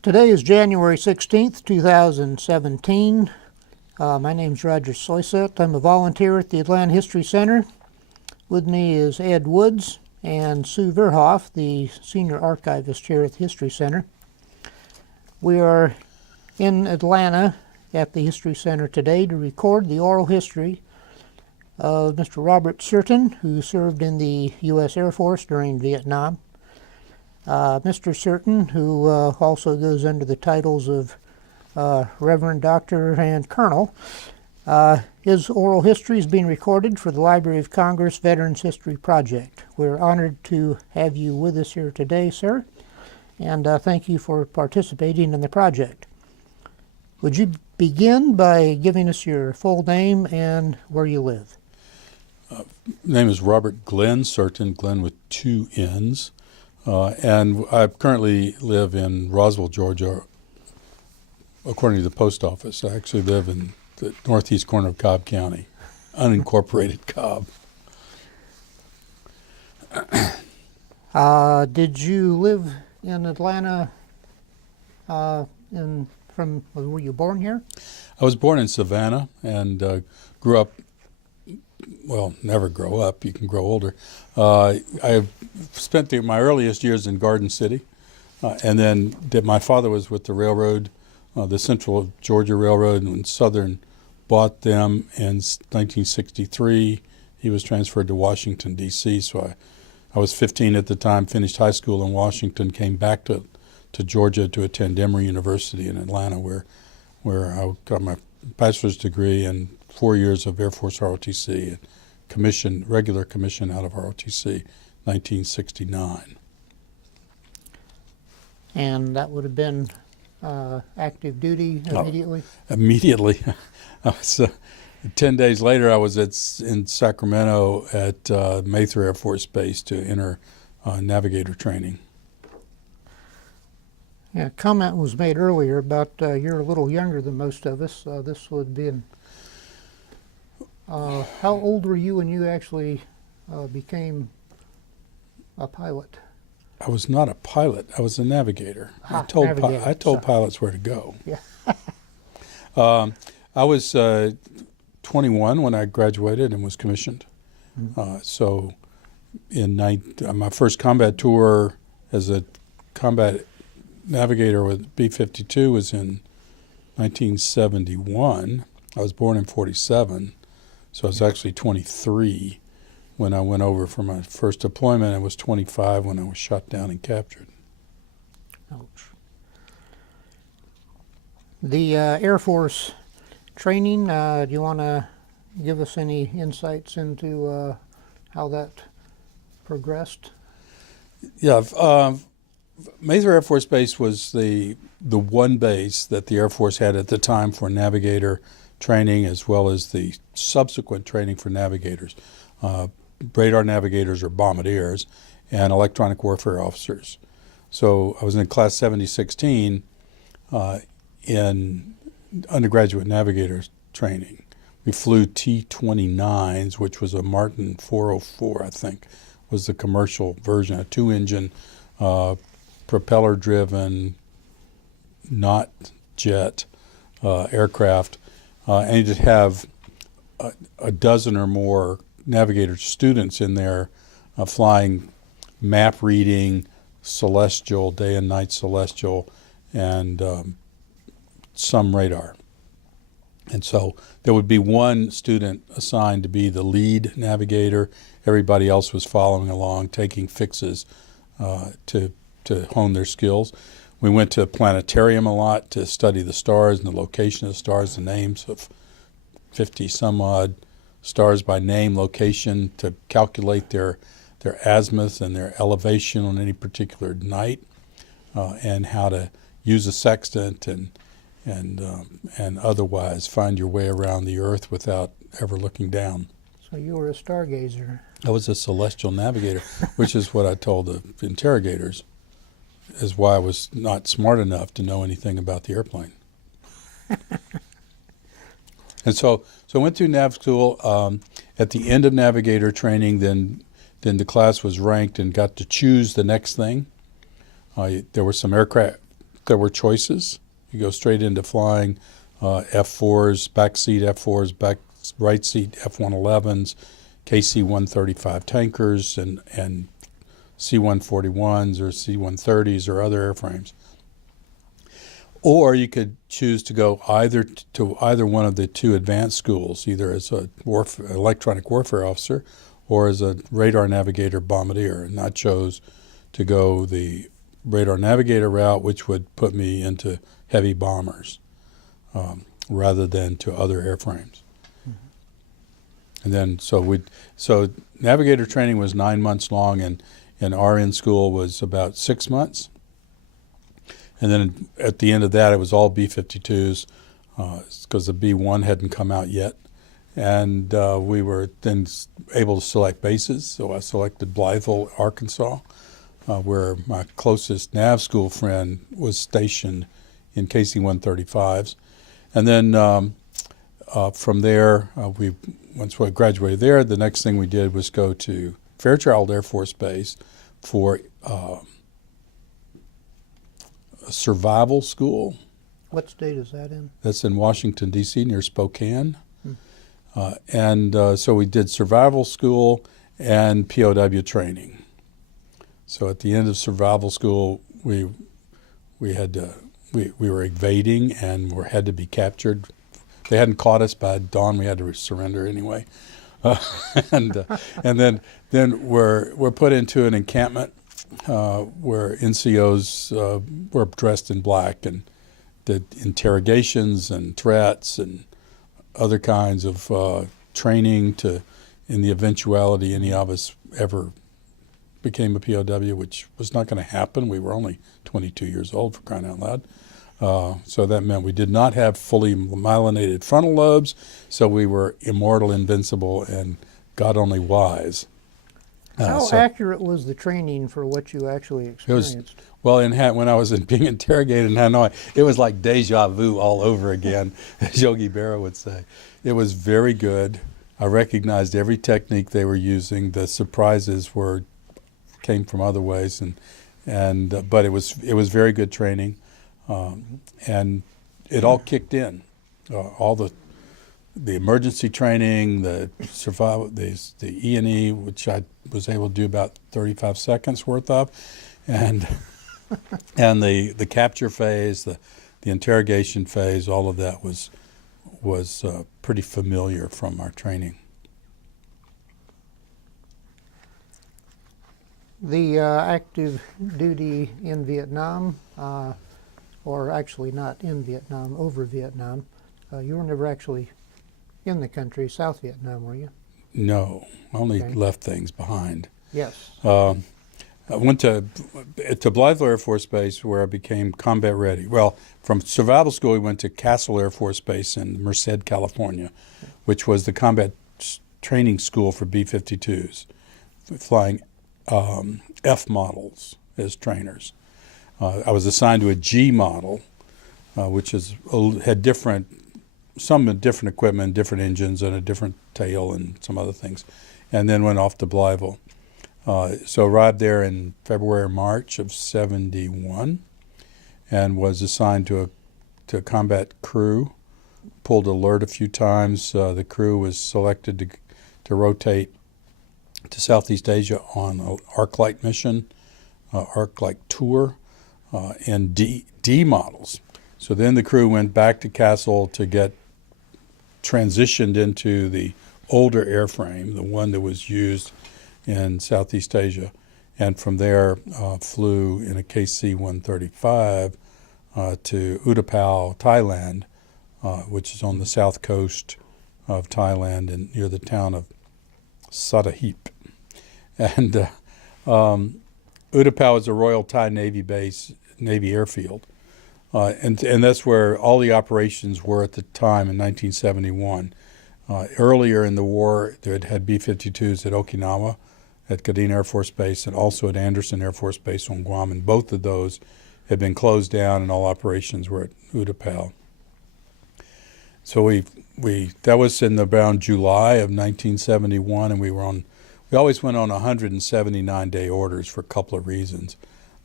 Today is January 16th, 2017. My name is Roger Soyset. I'm a volunteer at the Atlanta History Center. With me is Ed Woods and Sue Verhoff, the senior archivist here at the History Center. We are in Atlanta at the History Center today to record the oral history of Mr. Robert Surton, who served in the U.S. Air Force during Vietnam. Mr. Surton, who also goes under the titles of Reverend Doctor and Colonel. His oral history is being recorded for the Library of Congress Veterans History Project. We're honored to have you with us here today, sir, and thank you for participating in the project. Would you begin by giving us your full name and where you live? My name is Robert Glenn Surton, Glenn with two N's. And I currently live in Roswell, Georgia, according to the post office. I actually live in the northeast corner of Cobb County, unincorporated Cobb. Did you live in Atlanta were you born here? I was born in Savannah and grew up, well, never grow up, you can grow older. I spent my earliest years in Garden City, and then my father was with the railroad, the Central Georgia Railroad, and when Southern bought them in 1963, he was transferred to Washington, D.C., so I was 15 at the time, finished high school in Washington, came back to Georgia to attend Emory University in Atlanta, where I got my bachelor's degree and 4 years of Air Force ROTC, and regular commission out of ROTC, 1969. And that would have been active duty immediately? Immediately. I was, 10 days later, I was in Sacramento at Mather Air Force Base to enter navigator training. Yeah, a comment was made earlier about you're a little younger than most of us. This would be how old were you when you actually became a pilot? I was not a pilot. I was a navigator. I told pilots where to go. Yeah. I was 21 when I graduated and was commissioned. Mm-hmm. So in my first combat tour as a combat navigator with B-52 was in 1971. I was born in 47, so I was actually 23 when I went over for my first deployment. I was 25 when I was shot down and captured. Ouch. The Air Force training, do you want to give us any insights into how that progressed? Yeah, Mather Air Force Base was the one base that the Air Force had at the time for navigator training, as well as the subsequent training for navigators, radar navigators or bombardiers, and electronic warfare officers. So I was in class 7016 in undergraduate navigator training. We flew T-29s, which was a Martin 404, I think, was the commercial version, a two-engine propeller-driven, not jet aircraft, and you just have a dozen or more navigator students in there flying map reading, celestial, day and night celestial, and some radar. And so there would be one student assigned to be the lead navigator. Everybody else was following along, taking fixes to hone their skills. We went to a planetarium a lot to study the stars and the location of the stars, the names of 50 some odd stars by name, location, to calculate their azimuth and their elevation on any particular night, and how to use a sextant and otherwise find your way around the Earth without ever looking down. So you were a stargazer. I was a celestial navigator, which is what I told the interrogators, is why I was not smart enough to know anything about the airplane. And so I went through nav school. At the end of navigator training, then the class was ranked and got to choose the next thing. There were some aircraft there were choices. You go straight into flying F4s, backseat F4s, right seat F-111s, KC-135 tankers, and C-141s or C-130s or other airframes. Or you could choose to go to either one of the two advanced schools, either as a electronic warfare officer or as a radar navigator bombardier. And I chose to go the radar navigator route, which would put me into heavy bombers rather than to other airframes. And then so navigator training was 9 months long, and RN school was about 6 months. And then at the end of that, it was all B-52s because the B-1 hadn't come out yet. And we were then able to select bases. So I selected Blytheville, Arkansas, where my closest nav school friend was stationed in KC-135s. And then from there, once we graduated there, the next thing we did was go to Fairchild Air Force Base for a survival school. What state is that in? That's in Washington, D.C., near Spokane. So we did survival school and POW training. So at the end of survival school, we were evading and had to be captured. They hadn't caught us by dawn. We had to surrender anyway. And then we're put into an encampment where NCOs were dressed in black and did interrogations and threats and other kinds of training in the eventuality any of us ever became a POW, which was not going to happen. We were only 22 years old, for crying out loud. So that meant we did not have fully myelinated frontal lobes, so we were immortal, invincible, and God only wise. How accurate was the training for what you actually experienced? When I was being interrogated in Hanoi, it was like deja vu all over again, as Yogi Berra would say. It was very good. I recognized every technique they were using. The surprises came from other ways, but it was very good training, and it all kicked in. All the emergency training, the survival, the E&E, which I was able to do about 35 seconds worth of, and the capture phase, the interrogation phase, all of that was pretty familiar from our training. The active duty in Vietnam, or actually not in Vietnam, over Vietnam, you were never actually in the country, South Vietnam, were you? No, I only left things behind. Yes. I went to Blytheville Air Force Base, where I became combat ready. Well, from survival school, we went to Castle Air Force Base in Merced, California, which was the combat training school for B-52s, flying F models as trainers. I was assigned to a G model, which had some different equipment, different engines, and a different tail and some other things, and then went off to Blytheville. So arrived there in February or March of '71, and was assigned to a combat crew. Pulled alert a few times. The crew was selected to rotate to Southeast Asia on an ArcLight mission, ArcLight tour, and D models. So then the crew went back to Castle to get transitioned into the older airframe, the one that was used in Southeast Asia, and from there flew in a KC-135 to Utapao, Thailand, which is on the south coast of Thailand and near the town of Sattahip. And Utapao is a Royal Thai Navy base, Navy airfield. And that's where all the operations were at the time in 1971. Earlier in the war, they had B-52s at Okinawa, at Kadena Air Force Base, and also at Andersen Air Force Base on Guam, and both of those had been closed down, and all operations were at Utapao. So that was in around July of 1971, and we always went on 179-day orders for a couple of reasons.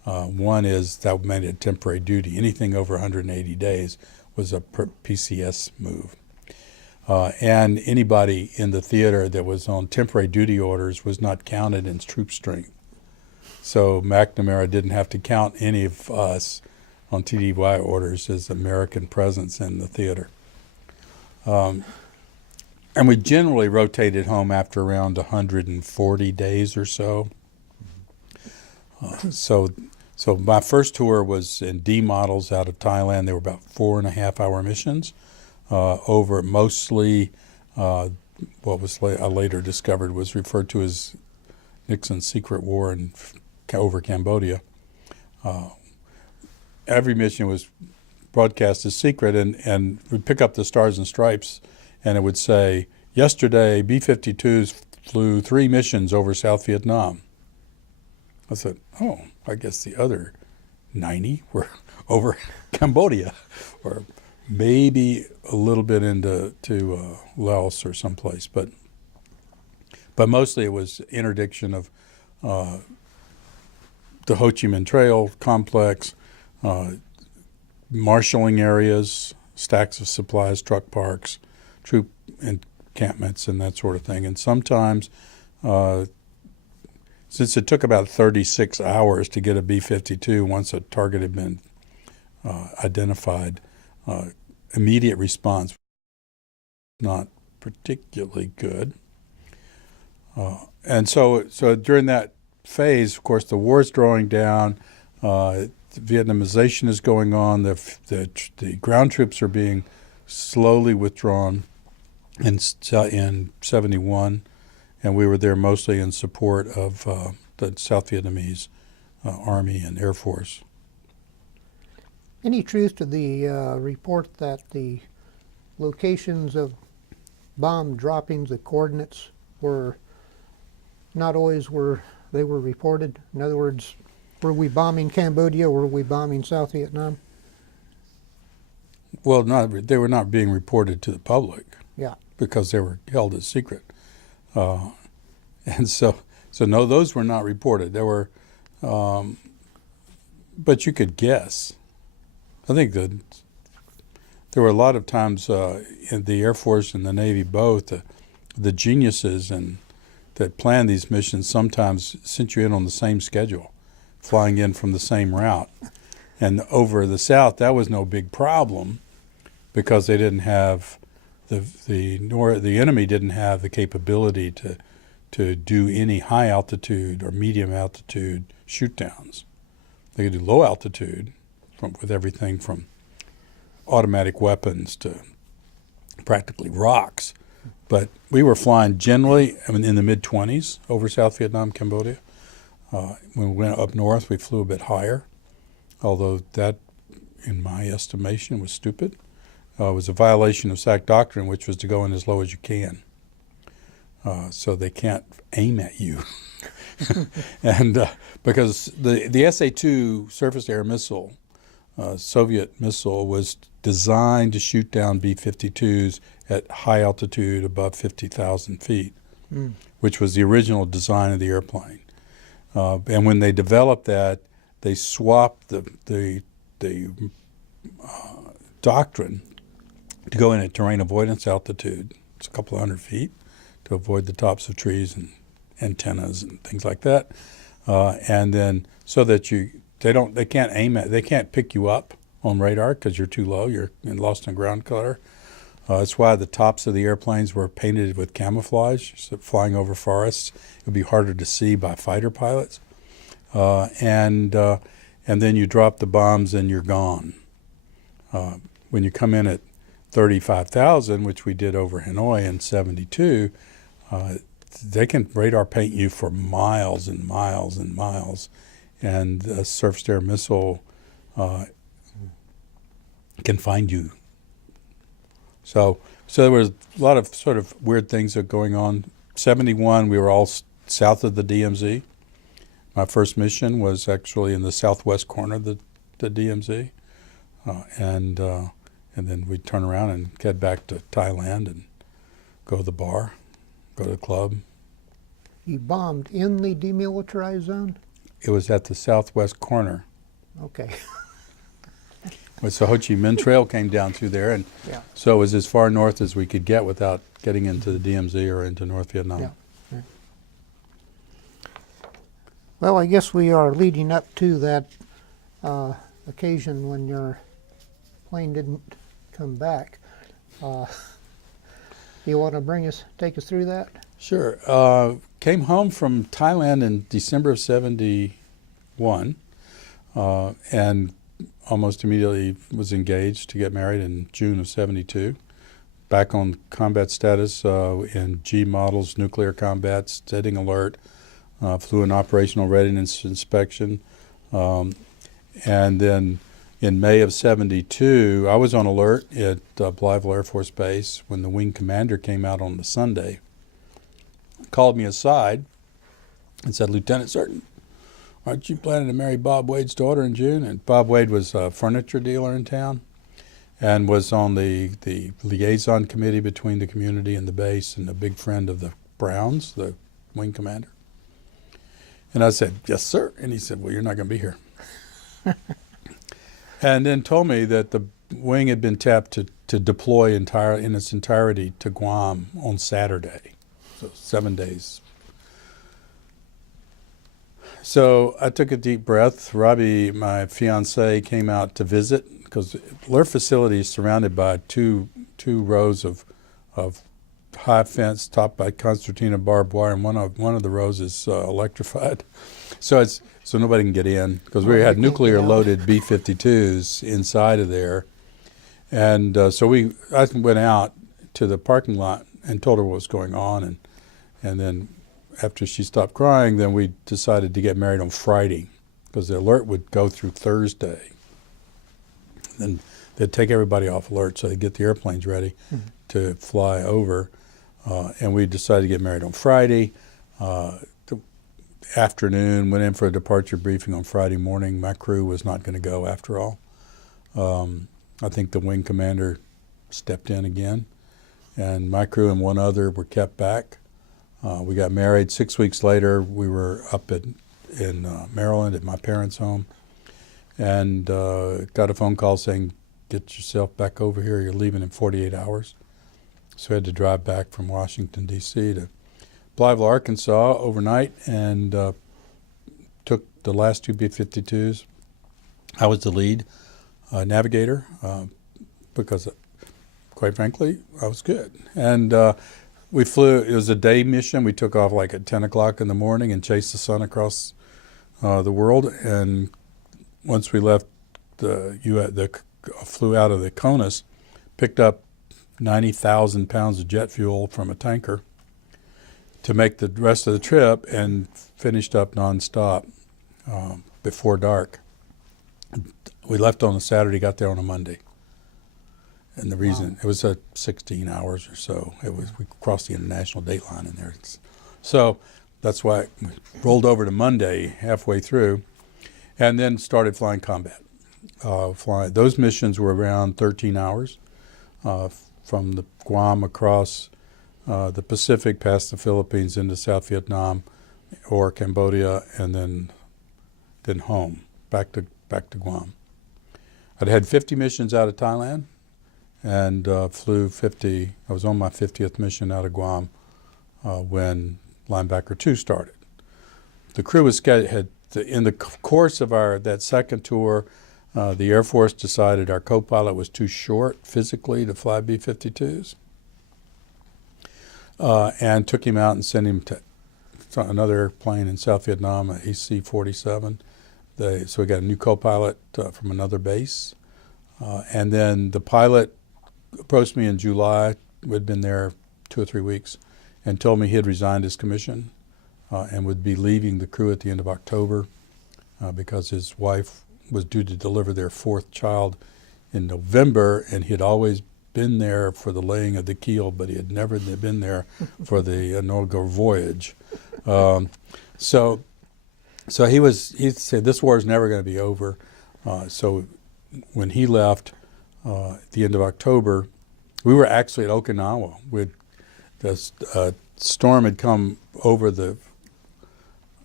One is that made it temporary duty. Anything over 180 days was a PCS move. And anybody in the theater that was on temporary duty orders was not counted in troop strength. So McNamara didn't have to count any of us on TDY orders as American presence in the theater. And we generally rotated home after around 140 days or so. So my first tour was in D models out of Thailand. They were about 4.5-hour missions over mostly what was I later discovered was referred to as Nixon's secret war over Cambodia. Every mission was broadcast as secret, and we'd pick up the Stars and Stripes, and it would say, yesterday B-52s flew 3 missions over South Vietnam. I said, oh, I guess the other 90 were over Cambodia, or maybe a little bit into Laos or someplace, but mostly it was interdiction of the Ho Chi Minh Trail complex, marshalling areas, stacks of supplies, truck parks, troop encampments, and that sort of thing. And sometimes, since it took about 36 hours to get a B-52 once a target had been identified, immediate response not particularly good. And so during that phase, of course, the war's drawing down, Vietnamization is going on, the ground troops are being slowly withdrawn in 71, and we were there mostly in support of the South Vietnamese Army and Air Force. Any truth to the report that the locations of bomb droppings, the coordinates, were not always where they were reported? In other words, were we bombing Cambodia or were we bombing South Vietnam? Well, they were not being reported to the public. Yeah. Because they were held as secret. And so no, those were not reported. There were, but you could guess. I think that there were a lot of times in the Air Force and the Navy both, the geniuses that planned these missions sometimes sent you in on the same schedule, flying in from the same route. And over the South, that was no big problem because they didn't have the enemy didn't have the capability to do any high altitude or medium altitude shoot downs. They could do low altitude with everything from automatic weapons to practically rocks. But we were flying generally in the mid-20s over South Vietnam, Cambodia. When we went up north, we flew a bit higher, although that, in my estimation, was stupid. It was a violation of SAC doctrine, which was to go in as low as you can. So they can't aim at you. And because the SA-2 surface-to-air missile, Soviet missile, was designed to shoot down B-52s at high altitude above 50,000 feet, which was the original design of the airplane. And when they developed that, they swapped the doctrine to go in at terrain avoidance altitude. It's a couple of 100 feet to avoid the tops of trees and antennas and things like that. And then so that they can't aim at, they can't pick you up on radar because you're too low. You're lost in ground clutter. That's why the tops of the airplanes were painted with camouflage, so flying over forests. It would be harder to see by fighter pilots. And then you drop the bombs and you're gone. When you come in at 35,000, which we did over Hanoi in 72, they can radar paint you for miles and miles and miles. And a surface-to-air missile can find you. So there was a lot of sort of weird things that were going on. 71, we were all south of the DMZ. My first mission was actually in the southwest corner of the DMZ. And then we'd turn around and head back to Thailand and go to the bar, go to the club. You bombed in the demilitarized zone? it was at the southwest corner. Okay. So Ho Chi Minh Trail came down through there, and Yeah. so it was as far north as we could get without getting into the DMZ or into North Vietnam. Yeah. Yeah. Well, I guess we are leading up to that occasion when your plane didn't come back. You want to take us through that? Sure. Came home from Thailand in December of '71, and almost immediately was engaged to get married in June of '72. Back on combat status in G models, nuclear combat, setting alert, flew an operational readiness inspection, and then in May of '72, I was on alert at Blytheville Air Force Base when the wing commander came out on the Sunday, called me aside and said, "Lieutenant Certain, aren't you planning to marry Bob Wade's daughter in June?" And Bob Wade was a furniture dealer in town and was on the liaison committee between the community and the base and a big friend of the Browns, the wing commander. And I said, "Yes, sir." And he said, "Well, you're not going to be here." And then told me that the wing had been tapped to deploy in its entirety to Guam on Saturday, so 7 days. So I took a deep breath. Robbie, my fiance, came out to visit because Lear facility is surrounded by two rows of high fence topped by concertina barbed wire, and one of the rows is electrified. So nobody can get in because we had nuclear loaded B-52s inside of there. And so I went out to the parking lot and told her what was going on. And then after she stopped crying, then we decided to get married on Friday because the alert would go through Thursday. Then they'd take everybody off alert so they'd get the airplanes ready to fly over. And we decided to get married on Friday. Afternoon, went in for a departure briefing on Friday morning. My crew was not going to go after all. I think the wing commander stepped in again, and my crew and one other were kept back. We got married. 6 weeks later, we were up in Maryland at my parents' home, and got a phone call saying, "Get yourself back over here. You're leaving in 48 hours." So I had to drive back from Washington, D.C. to Blytheville, Arkansas overnight, and took the last two B-52s. I was the lead navigator because, quite frankly, I was good. And we flew. It was a day mission. We took off like at 10 o'clock in the morning and chased the sun across the world. And once we left, flew out of the CONUS, picked up 90,000 pounds of jet fuel from a tanker to make the rest of the trip, and finished up nonstop before dark. We left on a Saturday, got there on a Monday. And the reason, it was 16 hours or so. We crossed the international date line in there. So that's why we rolled over to Monday halfway through, and then started flying combat. Those missions were around 13 hours from the Guam across the Pacific, past the Philippines into South Vietnam or Cambodia, and then home, back to Guam. I'd had 50 missions out of Thailand, and flew 50. I was on my 50th mission out of Guam when Linebacker 2 started. The crew was in the course of that second tour, the Air Force decided our co-pilot was too short physically to fly B-52s. And took him out and sent him to another airplane in South Vietnam, a AC-47. So we got a new co-pilot from another base. And then the pilot approached me in July. We'd been there 2 or 3 weeks, and told me he had resigned his commission and would be leaving the crew at the end of October because his wife was due to deliver their 4th child in November, and he had always been there for the laying of the keel, but he had never been there for the inaugural voyage. So he said, "This war is never going to be over." So when he left at the end of October, we were actually at Okinawa. The storm had come over the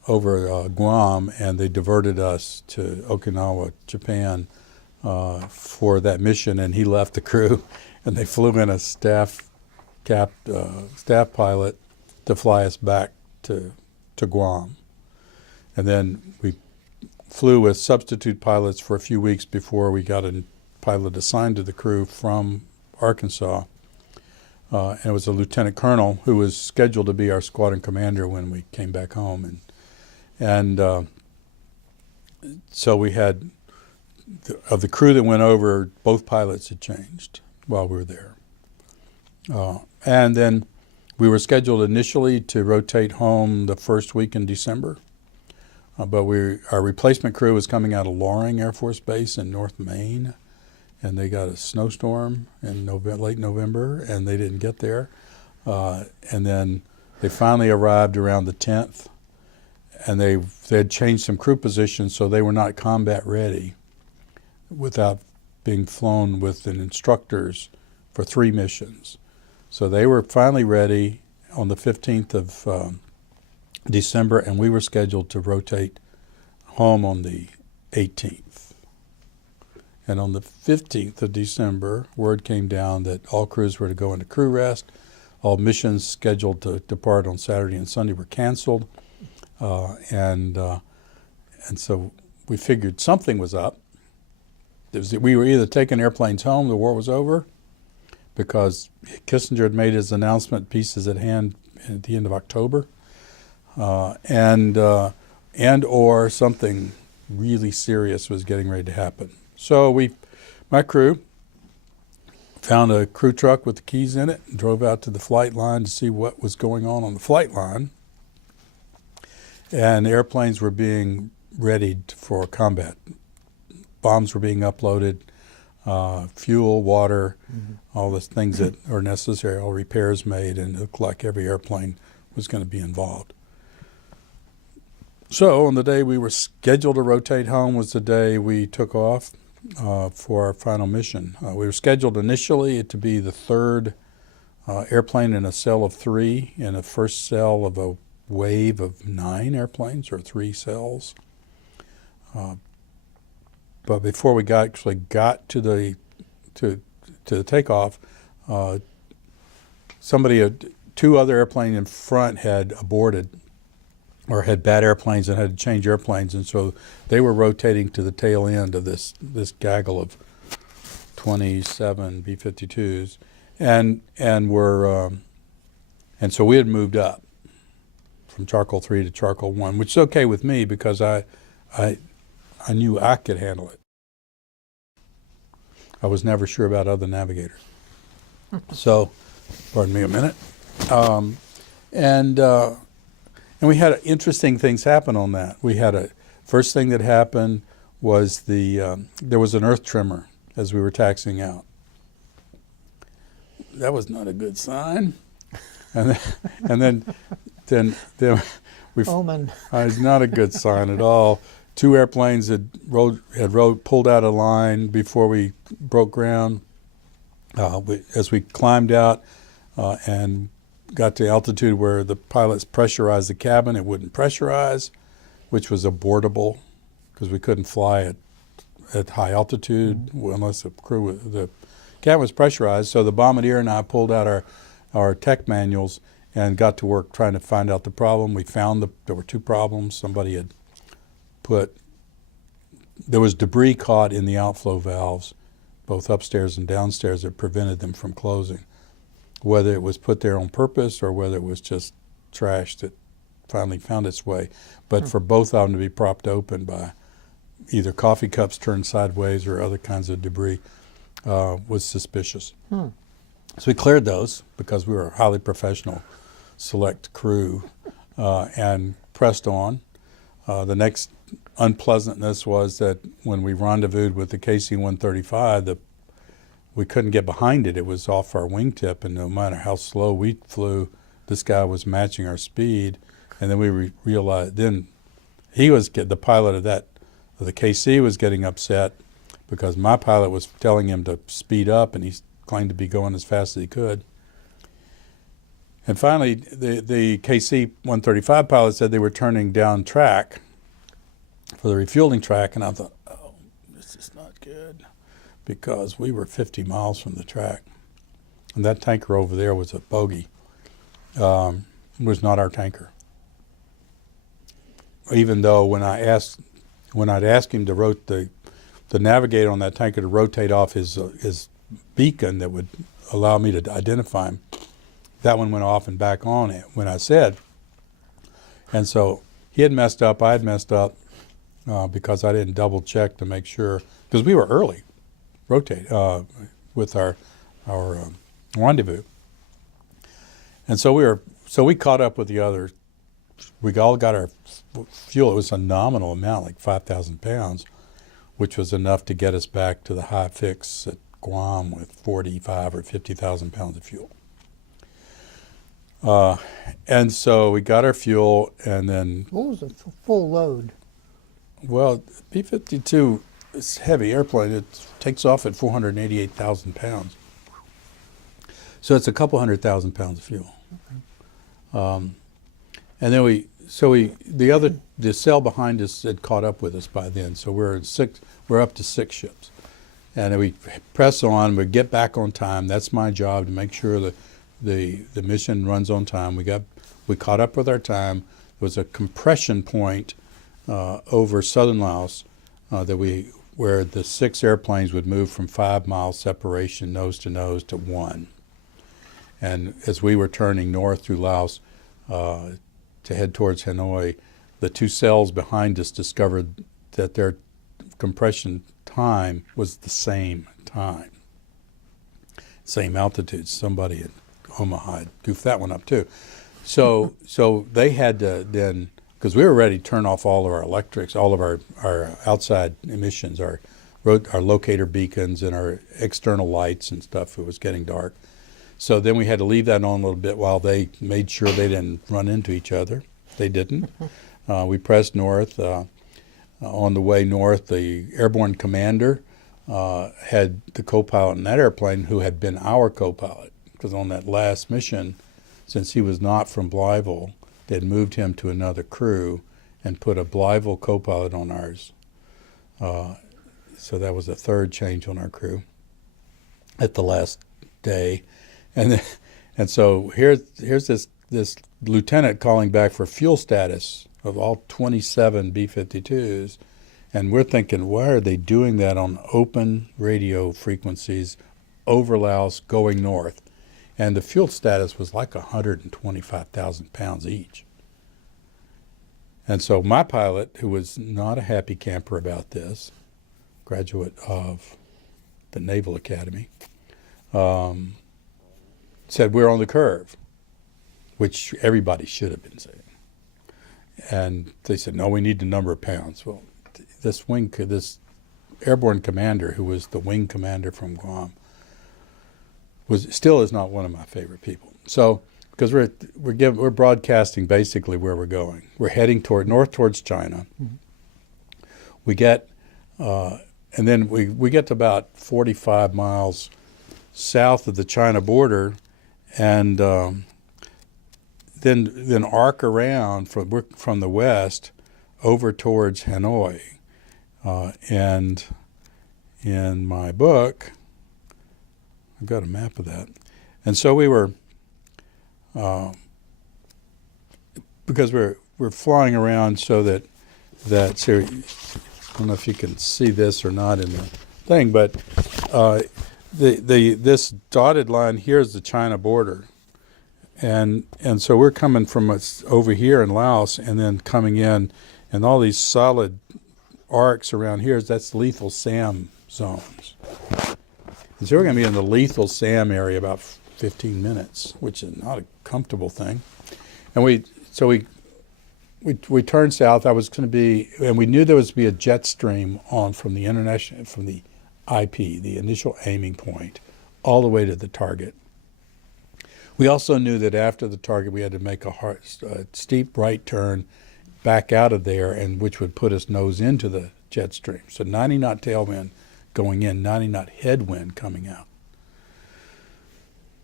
over Guam, and they diverted us to Okinawa, Japan, for that mission. And he left the crew, and they flew in a staff pilot to fly us back to Guam. And then we flew with substitute pilots for a few weeks before we got a pilot assigned to the crew from Arkansas. And it was a lieutenant colonel who was scheduled to be our squadron commander when we came back home. And so we had, of the crew that went over, both pilots had changed while we were there. And then we were scheduled initially to rotate home the first week in December. But our replacement crew was coming out of Loring Air Force Base in North Maine, and they got a snowstorm in late November, and they didn't get there. And then they finally arrived around the 10th, and they had changed some crew positions, so they were not combat ready without being flown with the instructors for 3 missions. So they were finally ready on the 15th of December, and we were scheduled to rotate home on the 18th. And on the 15th of December, word came down that all crews were to go into crew rest. All missions scheduled to depart on Saturday and Sunday were canceled. And so we figured something was up. We were either taking airplanes home, the war was over, because Kissinger had made his announcement, peace is at hand, at the end of October, and or something really serious was getting ready to happen. So my crew found a crew truck with the keys in it and drove out to the flight line to see what was going on the flight line. And airplanes were being readied for combat. Bombs were being uploaded, fuel, water, all the things that are necessary, all repairs made, and it looked like every airplane was going to be involved. So on the day we were scheduled to rotate home was the day we took off for our final mission. We were scheduled initially to be the 3rd airplane in a cell of 3 in a first cell of a wave of 9 airplanes, or 3 cells. But before we actually got to the takeoff, 2 other airplanes in front had aborted, or had bad airplanes and had to change airplanes, and so they were rotating to the tail end of this gaggle of 27 B-52s, and so we had moved up from Charcoal 3 to Charcoal 1, which is okay with me because I knew I could handle it. I was never sure about other navigators. So, pardon me a minute. And we had interesting things happen on that. We had first thing that happened was there was an earth tremor as we were taxiing out. That was not a good sign. And then we. Omen. It's not a good sign at all. 2 airplanes had pulled out of line before we broke ground. As we climbed out and got to altitude where the pilots pressurized the cabin, it wouldn't pressurize, which was abortable because we couldn't fly at high altitude unless the cabin was pressurized. So the bombardier and I pulled out our tech manuals and got to work trying to find out the problem. We found there were 2 problems. Somebody had there was debris caught in the outflow valves, both upstairs and downstairs, that prevented them from closing. Whether it was put there on purpose or whether it was just trash that finally found its way. But for both of them to be propped open by either coffee cups turned sideways or other kinds of debris was suspicious. So we cleared those because we were a highly professional select crew and pressed on. The next unpleasantness was that when we rendezvoused with the KC-135, we couldn't get behind it. It was off our wingtip, and no matter how slow we flew, this guy was matching our speed. And then we realized, then the pilot of the KC was getting upset because my pilot was telling him to speed up, and he claimed to be going as fast as he could. And finally, the KC-135 pilot said they were turning down track for the refueling track, and I thought, oh, this is not good, because we were 50 miles from the track. And that tanker over there was a bogey. It was not our tanker. Even though when I'd ask him to the navigator on that tanker to rotate off his beacon that would allow me to identify him, that one went off and back on it when I said. And so he had messed up, I had messed up, because I didn't double check to make sure, because we were early, with our rendezvous. And so we caught up with the others. We all got our fuel. It was a nominal amount, like 5,000 pounds, which was enough to get us back to the high fix at Guam with 45 or 50,000 pounds of fuel. And so we got our fuel, and then... What was the full load? Well, B-52 is a heavy airplane. It takes off at 488,000 pounds. So it's a couple 100,000 pounds of fuel. Okay. And then the cell behind us had caught up with us by then. So we're up to 6 ships. And then we press on, we get back on time. That's my job, to make sure that the mission runs on time. We caught up with our time. There was a compression point over southern Laos where the 6 airplanes would move from 5 mile separation nose to 1. And as we were turning north through Laos to head towards Hanoi, the 2 cells behind us discovered that their compression time was the same time, same altitude. Somebody at Omaha had goofed that one up too. So they had to then, because we were ready to turn off all of our electrics, all of our outside emissions, our locator beacons and our external lights and stuff. It was getting dark. So then we had to leave that on a little bit while they made sure they didn't run into each other. They didn't. We pressed north. On the way north, the airborne commander had the co-pilot in that airplane who had been our co-pilot, because on that last mission, since he was not from Blytheville, they had moved him to another crew and put a Blytheville co-pilot on ours. So that was a 3rd change on our crew at the last day. And so here's this lieutenant calling back for fuel status of all 27 B-52s, and we're thinking, why are they doing that on open radio frequencies over Laos going north? And the fuel status was like 125,000 pounds each. And so my pilot, who was not a happy camper about this, graduate of the Naval Academy, said, we're on the curve, which everybody should have been saying. And they said, no, we need the number of pounds. Well, this airborne commander, who was the wing commander from Guam, still is not one of my favorite people. So, because we're broadcasting basically where we're going. We're heading north towards China. Mm-hmm. We get, and then we get to about 45 miles south of the China border, and then arc around from the west over towards Hanoi. And in my book, I've got a map of that. And so we were, because we're flying around so that so I don't know if you can see this or not in the thing, but this dotted line here is the China border. And so we're coming from over here in Laos and then coming in, and all these solid arcs around here, that's lethal SAM zones. And so we're going to be in the lethal SAM area about 15 minutes, which is not a comfortable thing. And we turned south. I was going to be, and we knew there was to be a jet stream on from the IP, the initial aiming point, all the way to the target. We also knew that after the target, we had to make a steep right turn back out of there, and which would put us nose into the jet stream. So 90 knot tailwind going in, 90 knot headwind coming out.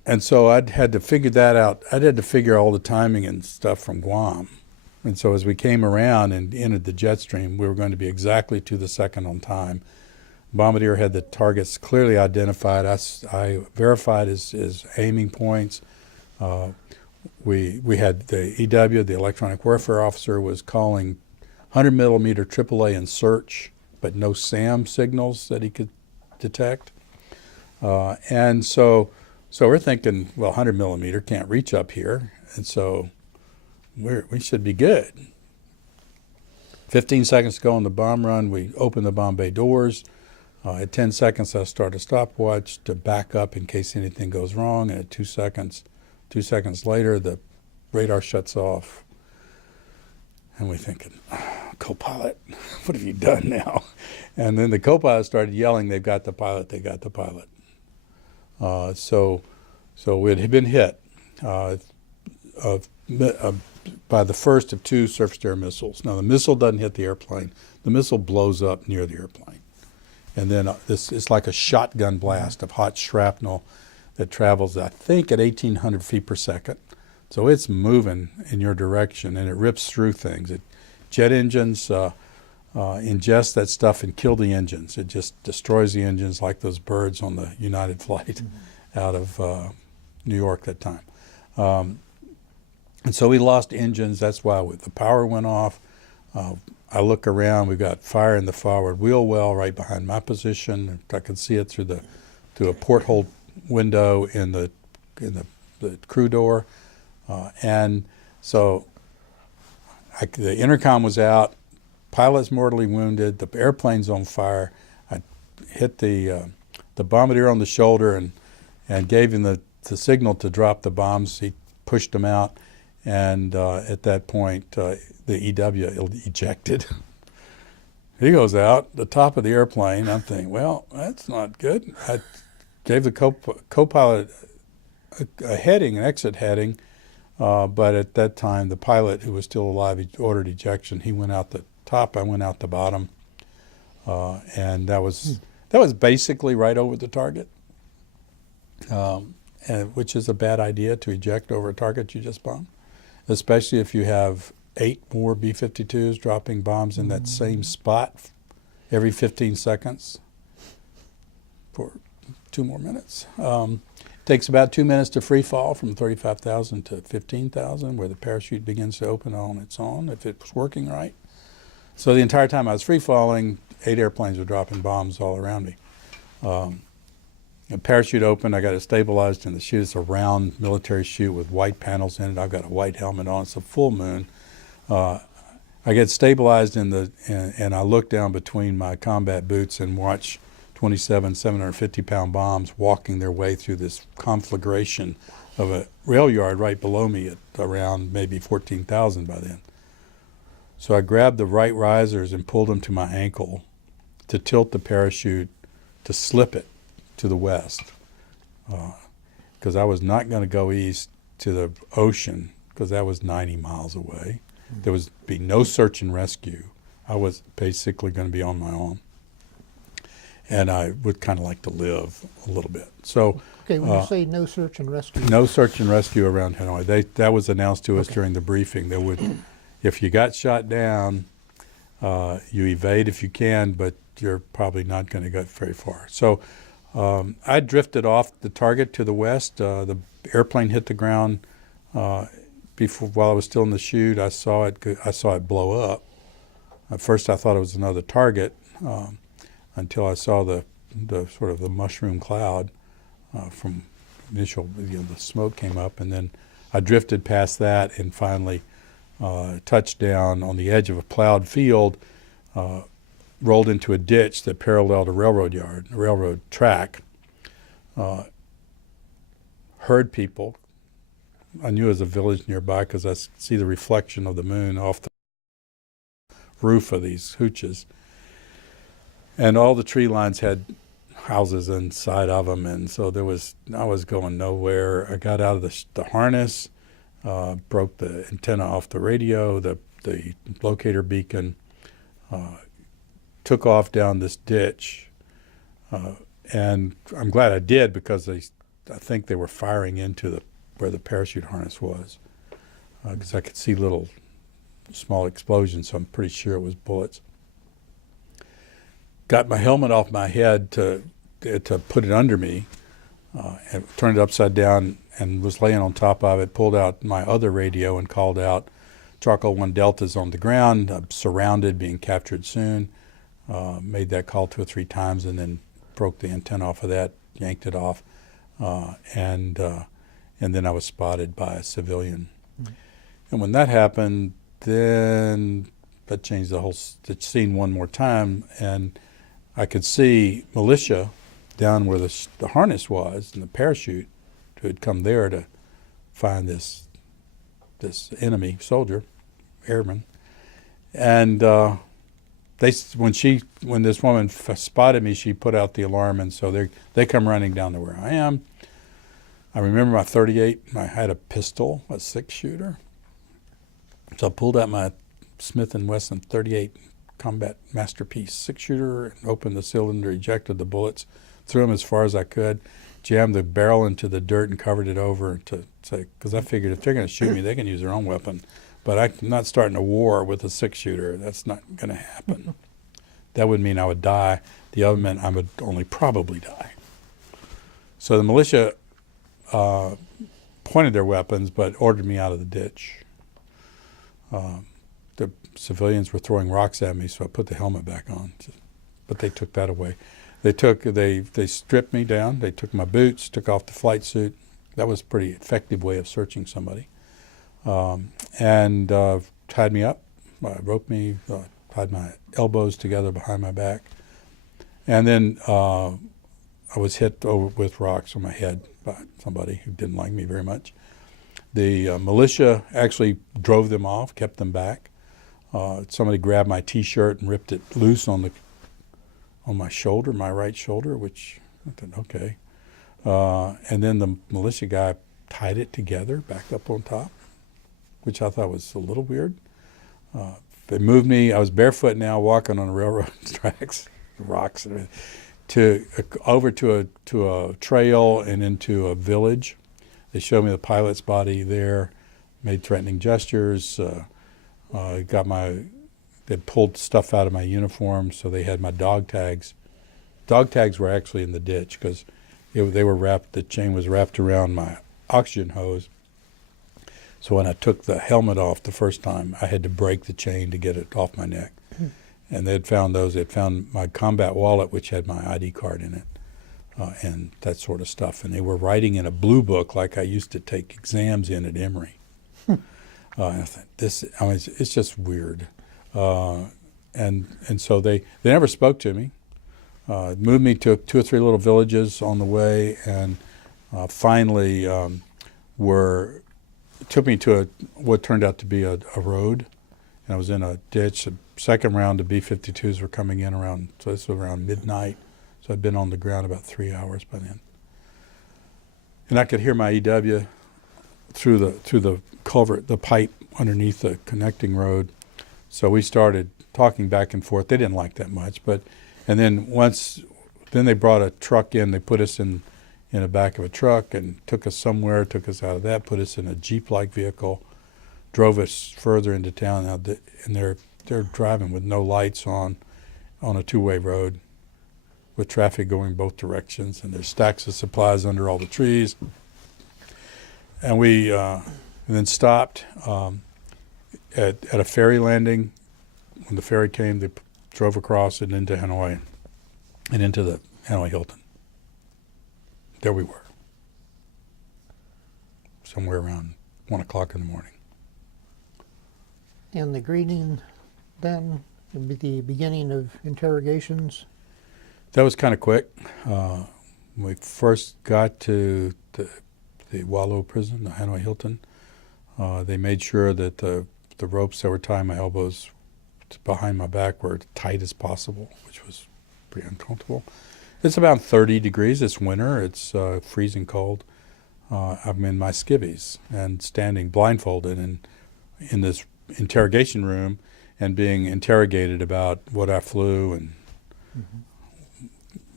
And so I'd had to figure that out. I'd had to figure all the timing and stuff from Guam. And so as we came around and entered the jet stream, we were going to be exactly to the second on time. Bombardier had the targets clearly identified. I verified his aiming points. We had the EW, the electronic warfare officer, was calling 100 millimeter AAA in search, but no SAM signals that he could detect. And so we're thinking, well, 100 millimeter can't reach up here, and so we should be good. 15 seconds to go on the bomb run. We open the bomb bay doors. At 10 seconds, I start a stopwatch to back up in case anything goes wrong. And at 2 seconds later, the radar shuts off. And we're thinking, oh, co-pilot, what have you done now? And then the co-pilot started yelling, they've got the pilot, they got the pilot. So it had been hit by the first of 2 surface-to-air missiles. Now, the missile doesn't hit the airplane. The missile blows up near the airplane. And then this is like a shotgun blast of hot shrapnel that travels, I think, at 1,800 feet per second. So it's moving in your direction, and it rips through things. Jet engines ingest that stuff and kill the engines. It just destroys the engines like those birds on the United flight out of New York that time. And so we lost engines. That's why the power went off. I look around. We've got fire in the forward wheel well right behind my position. I can see it through a porthole window in the crew door. And so the intercom was out. Pilot's mortally wounded. The airplane's on fire. I hit the bombardier on the shoulder and gave him the signal to drop the bombs. He pushed them out. And at that point, the EW ejected. He goes out the top of the airplane. I'm thinking, well, that's not good. I gave the co-pilot a heading, an exit heading, but at that time, the pilot, who was still alive, he ordered ejection. He went out the top. I went out the bottom, and that was basically right over the target, which is a bad idea to eject over a target you just bombed, especially if you have 8 more B-52s dropping bombs in that same spot every 15 seconds for 2 more minutes. Takes about 2 minutes to free fall from 35,000 to 15,000, where the parachute begins to open on its own if it was working right. So the entire time I was free falling, 8 airplanes were dropping bombs all around me. The parachute opened, I got it stabilized in the chute. It's a round military chute with white panels in it. I've got a white helmet on. It's a full moon. I get stabilized and I look down between my combat boots and watch 27 750-pound bombs walking their way through this conflagration of a rail yard right below me at around maybe 14,000 by then. So I grabbed the right risers and pulled them to my ankle to tilt the parachute to slip it to the west, because I was not going to go east to the ocean because that was 90 miles away. There would be no search and rescue. I was basically going to be on my own. And I would kind of like to live a little bit. So, okay, when you say no search and rescue. No search and rescue around Hanoi. That was announced to us during the briefing. There would, if you got shot down, you evade if you can, but you're probably not going to go very far. So I drifted off the target to the west. The airplane hit the ground while I was still in the chute. I saw it blow up. At first I thought it was another target, until I saw the sort of the mushroom cloud from initial, the smoke came up, and then I drifted past that and finally touched down on the edge of a plowed field, rolled into a ditch that paralleled a railroad track, heard people. I knew it was a village nearby because I see the reflection of the moon off the roof of these hooches. And all the tree lines had houses inside of them, and so I was going nowhere. I got out of the harness, broke the antenna off the radio, the locator beacon, took off down this ditch, and I'm glad I did because I think they were firing into where the parachute harness was, because I could see little small explosions, so I'm pretty sure it was bullets. Got my helmet off my head to put it under me, and turned it upside down and was laying on top of it, pulled out my other radio and called out, Charcoal 1 Delta's on the ground, I'm surrounded, being captured soon. Made that call 2 or 3 times and then broke the antenna off of that, yanked it off, and then I was spotted by a civilian. Mm-hmm. And when that happened, then that changed the scene one more time, and I could see militia down where the harness was and the parachute, who had come there to find this enemy soldier, airman, and when this woman spotted me, she put out the alarm, and so they come running down to where I am. I remember my .38. I had a pistol, a 6-shooter. So I pulled out my Smith & Wesson .38 Combat Masterpiece 6-shooter and opened the cylinder, ejected the bullets, threw them as far as I could, jammed the barrel into the dirt and covered it over to say, because I figured if they're going to shoot me, they can use their own weapon. But I'm not starting a war with a 6-shooter. That's not going to happen. That would mean I would die. The other meant I would only probably die. So the militia pointed their weapons but ordered me out of the ditch. The civilians were throwing rocks at me, so I put the helmet back on. But they took that away. They stripped me down. They took my boots, took off the flight suit. That was a pretty effective way of searching somebody. And tied me up, roped me, tied my elbows together behind my back. And then I was hit over with rocks on my head by somebody who didn't like me very much. The militia actually drove them off, kept them back. Somebody grabbed my T-shirt and ripped it loose on my shoulder, my right shoulder, which I thought, okay. And then the militia guy tied it together, back up on top, which I thought was a little weird. They moved me. I was barefoot now, walking on the railroad tracks, rocks, and over to a trail and into a village. They showed me the pilot's body there, made threatening gestures. They pulled stuff out of my uniform, so they had my dog tags. Dog tags were actually in the ditch because they were wrapped. The chain was wrapped around my oxygen hose. So when I took the helmet off the first time, I had to break the chain to get it off my neck. And they'd found those. They'd found my combat wallet, which had my ID card in it, and that sort of stuff. And they were writing in a blue book like I used to take exams in at Emory. And I thought, it's just weird. And so they never spoke to me. Moved me to 2 or 3 little villages on the way, and finally took me to what turned out to be a road, and I was in a ditch. The second round of B-52s were coming in so this was around midnight, so I'd been on the ground about 3 hours by then. And I could hear my EW through the culvert, the pipe underneath the connecting road. So we started talking back and forth. They didn't like that much, and then they brought a truck in. They put us in the back of a truck and took us somewhere, took us out of that, put us in a Jeep-like vehicle, drove us further into town. And they're driving with no lights on a 2-way road with traffic going both directions, and there's stacks of supplies under all the trees. And we then stopped at a ferry landing. When the ferry came, they drove across and into Hanoi and into the Hanoi Hilton. There we were, somewhere around 1 o'clock in the morning. And the greeting then would be the beginning of interrogations? That was kind of quick. When we first got to the Wallow prison, the Hanoi Hilton, they made sure that the ropes that were tying my elbows behind my back were tight as possible, which was pretty uncomfortable. It's about 30 degrees. It's winter. It's freezing cold. I'm in my skivvies and standing blindfolded in this interrogation room and being interrogated about what I flew and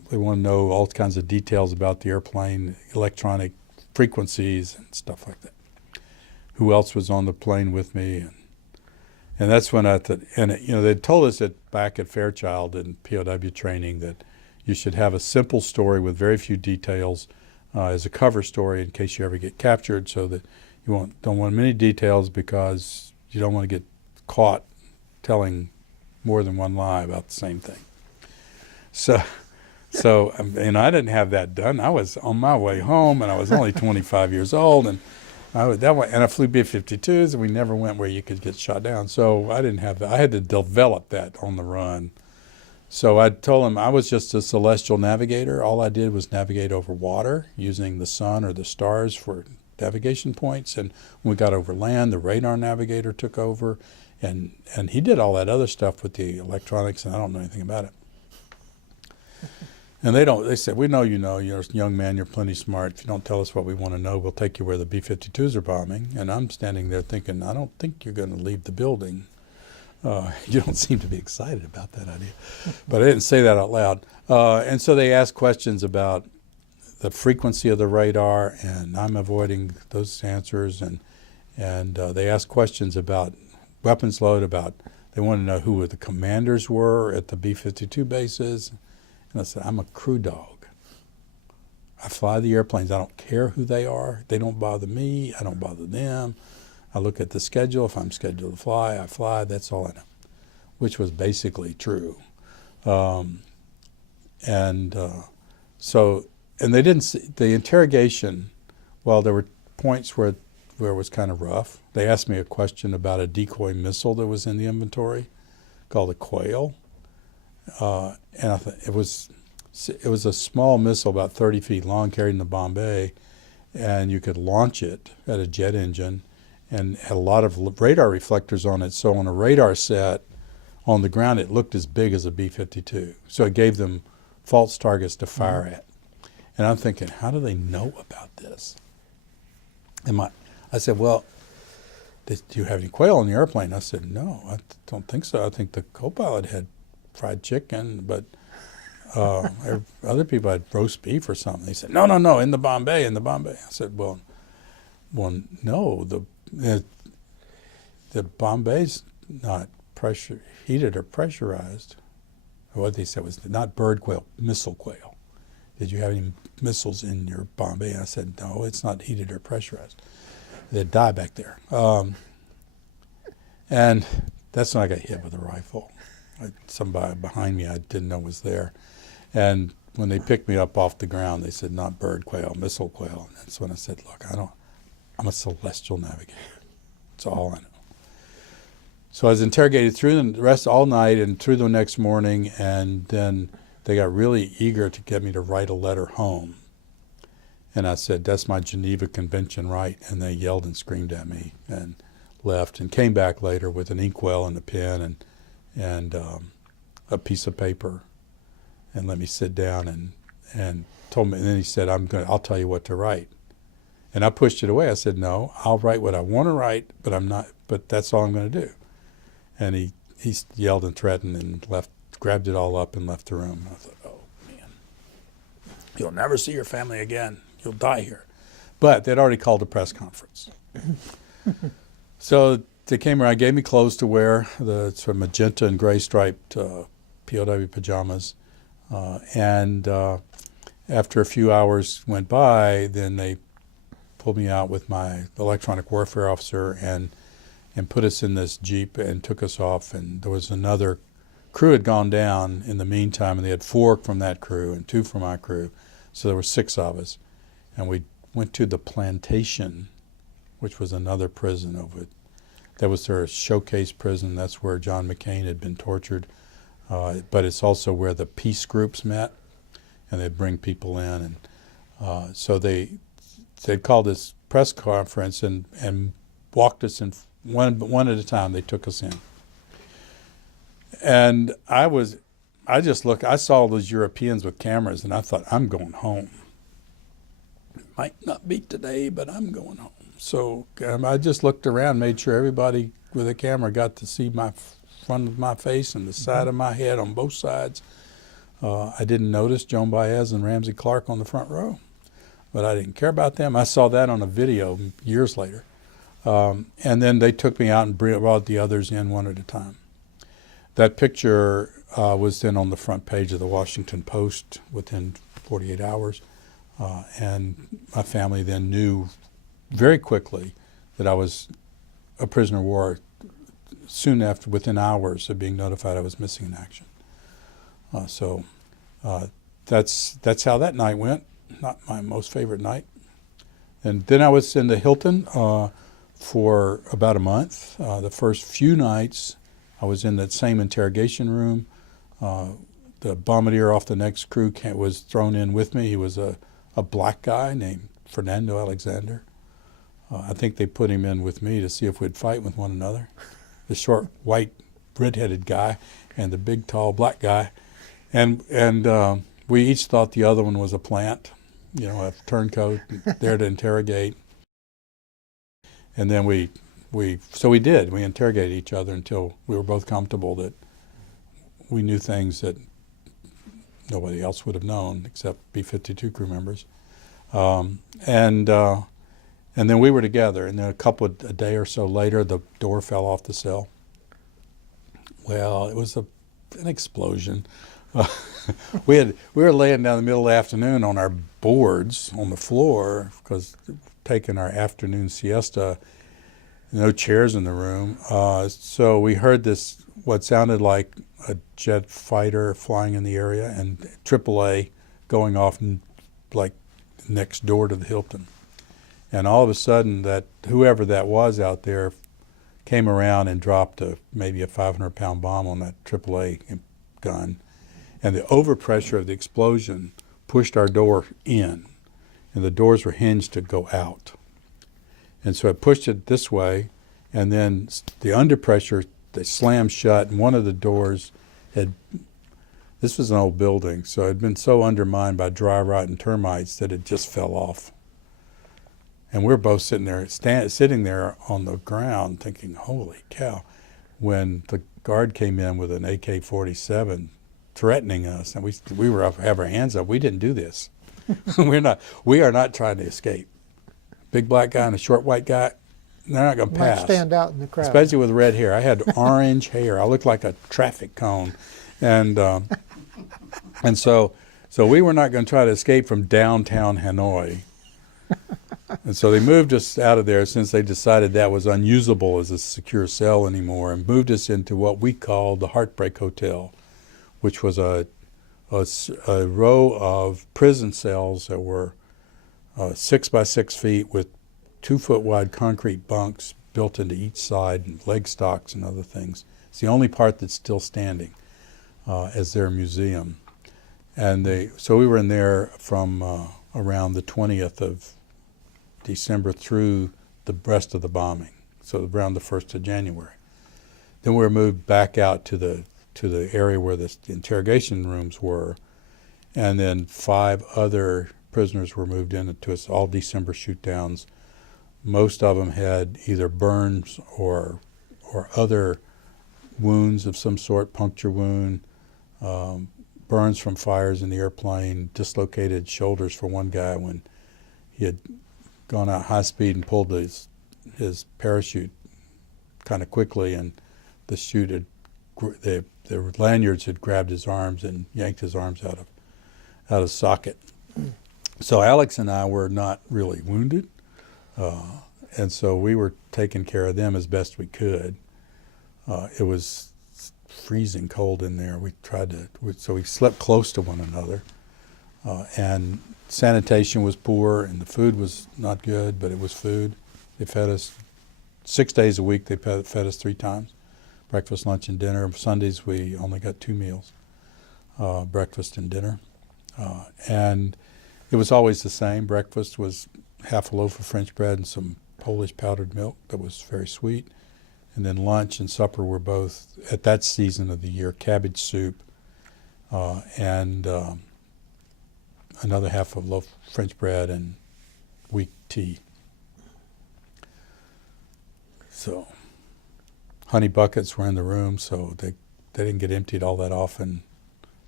they want to know all kinds of details about the airplane, electronic frequencies and stuff like that. Who else was on the plane with me? And that's when I thought, and they told us that back at Fairchild in POW training that you should have a simple story with very few details as a cover story in case you ever get captured, so that you don't want many details because you don't want to get caught telling more than one lie about the same thing. So I didn't have that done. I was on my way home, and I was only 25 years old, and I flew B-52s, and we never went where you could get shot down. So I didn't have that. I had to develop that on the run. So I told him I was just a celestial navigator. All I did was navigate over water using the sun or the stars for navigation points. And when we got over land, the radar navigator took over, and he did all that other stuff with the electronics, and I don't know anything about it. And they said, we know you're a young man, you're plenty smart. If you don't tell us what we want to know, we'll take you where the B-52s are bombing. And I'm standing there thinking, I don't think you're going to leave the building. You don't seem to be excited about that idea. But I didn't say that out loud. And so they asked questions about the frequency of the radar, and I'm avoiding those answers. And they asked questions about weapons load, they wanted to know who the commanders were at the B-52 bases. And I said, I'm a crew dog. I fly the airplanes. I don't care who they are. They don't bother me. I don't bother them. I look at the schedule. If I'm scheduled to fly, I fly. That's all I know, which was basically true. And they didn't see the interrogation. Well, there were points where it was kind of rough. They asked me a question about a decoy missile that was in the inventory called a Quail. And I thought it was a small missile about 30 feet long, carried in the Bombay, and you could launch it at a jet engine, and had a lot of radar reflectors on it. So on a radar set on the ground, it looked as big as a B-52. So it gave them false targets to fire at. And I'm thinking, how do they know about this? And I said, well, do you have any quail on the airplane? I said, no, I don't think so. I think the co-pilot had fried chicken, but other people had roast beef or something. They said, no, in the Bombay. I said, well, no, the Bombay's not heated or pressurized. What they said was not bird quail, missile quail. Did you have any missiles in your Bombay? I said, no, it's not heated or pressurized. They'd die back there. And that's when I got hit with a rifle. Somebody behind me I didn't know was there. And when they picked me up off the ground, they said, not bird quail, missile quail. And that's when I said, look, I'm a celestial navigator. That's all I know. So I was interrogated through the rest all night and through the next morning, and then they got really eager to get me to write a letter home. And I said, that's my Geneva Convention right. And they yelled and screamed at me and left, and came back later with an inkwell and a pen and a piece of paper, and let me sit down and told me. And then he said, I'll tell you what to write. And I pushed it away. I said, no, I'll write what I want to write, but that's all I'm going to do. And he yelled and threatened and grabbed it all up and left the room. And I thought, oh man, you'll never see your family again. You'll die here. But they'd already called a press conference. So they came around, gave me clothes to wear, the sort of magenta and gray striped POW pajamas. And after a few hours went by, then they pulled me out with my electronic warfare officer and put us in this Jeep and took us off. And there was another crew had gone down in the meantime, and they had 4 from that crew and 2 from my crew. So there were 6 of us. And we went to the plantation, which was another prison over it. That was their showcase prison. That's where John McCain had been tortured. But it's also where the peace groups met, and they'd bring people in. And so they'd called this press conference and walked us in one at a time. They took us in. And I saw those Europeans with cameras, and I thought, I'm going home. Might not be today, but I'm going home. So I just looked around, made sure everybody with a camera got to see my front of my face and the side of my head on both sides. I didn't notice Joan Baez and Ramsey Clark on the front row, but I didn't care about them. I saw that on a video years later. And then they took me out and brought the others in one at a time. That picture was then on the front page of the Washington Post within 48 hours. And my family then knew very quickly that I was a prisoner of war soon after, within hours of being notified I was missing in action. So that's how that night went. Not my most favorite night. And then I was in the Hilton for about a month. The first few nights I was in that same interrogation room. The bombardier off the next crew was thrown in with me. He was a black guy named Fernando Alexander. I think they put him in with me to see if we'd fight with one another. The short, white, red-headed guy and the big, tall, black guy. And we each thought the other one was a plant, a turncoat there to interrogate. And then we did. We interrogated each other until we were both comfortable that we knew things that nobody else would have known except B-52 crew members. And then we were together, and then a day or so later, the door fell off the cell. Well, it was an explosion. We were laying down in the middle of the afternoon on our boards on the floor because taking our afternoon siesta, no chairs in the room. So we heard what sounded like a jet fighter flying in the area and AAA going off like next door to the Hilton. And all of a sudden, whoever that was out there came around and dropped maybe a 500-pound bomb on that AAA gun. And the overpressure of the explosion pushed our door in, and the doors were hinged to go out. And so it pushed it this way, and then the underpressure, they slammed shut, and one of the doors this was an old building, so it had been so undermined by dry rot and termites that it just fell off. And we're both sitting there on the ground thinking, holy cow, when the guard came in with an AK-47 threatening us, and we were up, have our hands up. We didn't do this. We are not trying to escape. Big black guy and a short white guy, they're not going to pass. Might stand out in the crowd. Especially with red hair. I had orange hair. I looked like a traffic cone. And so we were not going to try to escape from downtown Hanoi. And so they moved us out of there since they decided that was unusable as a secure cell anymore, and moved us into what we called the Heartbreak Hotel, which was a row of prison cells that were 6 by 6 feet with 2-foot wide concrete bunks built into each side and leg stocks and other things. It's the only part that's still standing as their museum. And so we were in there from around the 20th of December through the rest of the bombing, so around the 1st of January. Then we were moved back out to the area where the interrogation rooms were, and then 5 other prisoners were moved into us, all December shoot-downs. Most of them had either burns or other wounds of some sort, puncture wound, burns from fires in the airplane, dislocated shoulders for one guy when he had gone out high speed and pulled his parachute kind of quickly, and the chute had, the lanyards had grabbed his arms and yanked his arms out of socket. So Alex and I were not really wounded, and so we were taking care of them as best we could. It was freezing cold in there. So we slept close to one another, and sanitation was poor, and the food was not good, but it was food. They fed us 6 days a week. They fed us 3 times, breakfast, lunch, and dinner. Sundays we only got 2 meals, breakfast and dinner. And it was always the same. Breakfast was half a loaf of French bread and some Polish powdered milk that was very sweet. And then lunch and supper were both, at that season of the year, cabbage soup and another half of loaf of French bread and weak tea. So honey buckets were in the room, so they didn't get emptied all that often.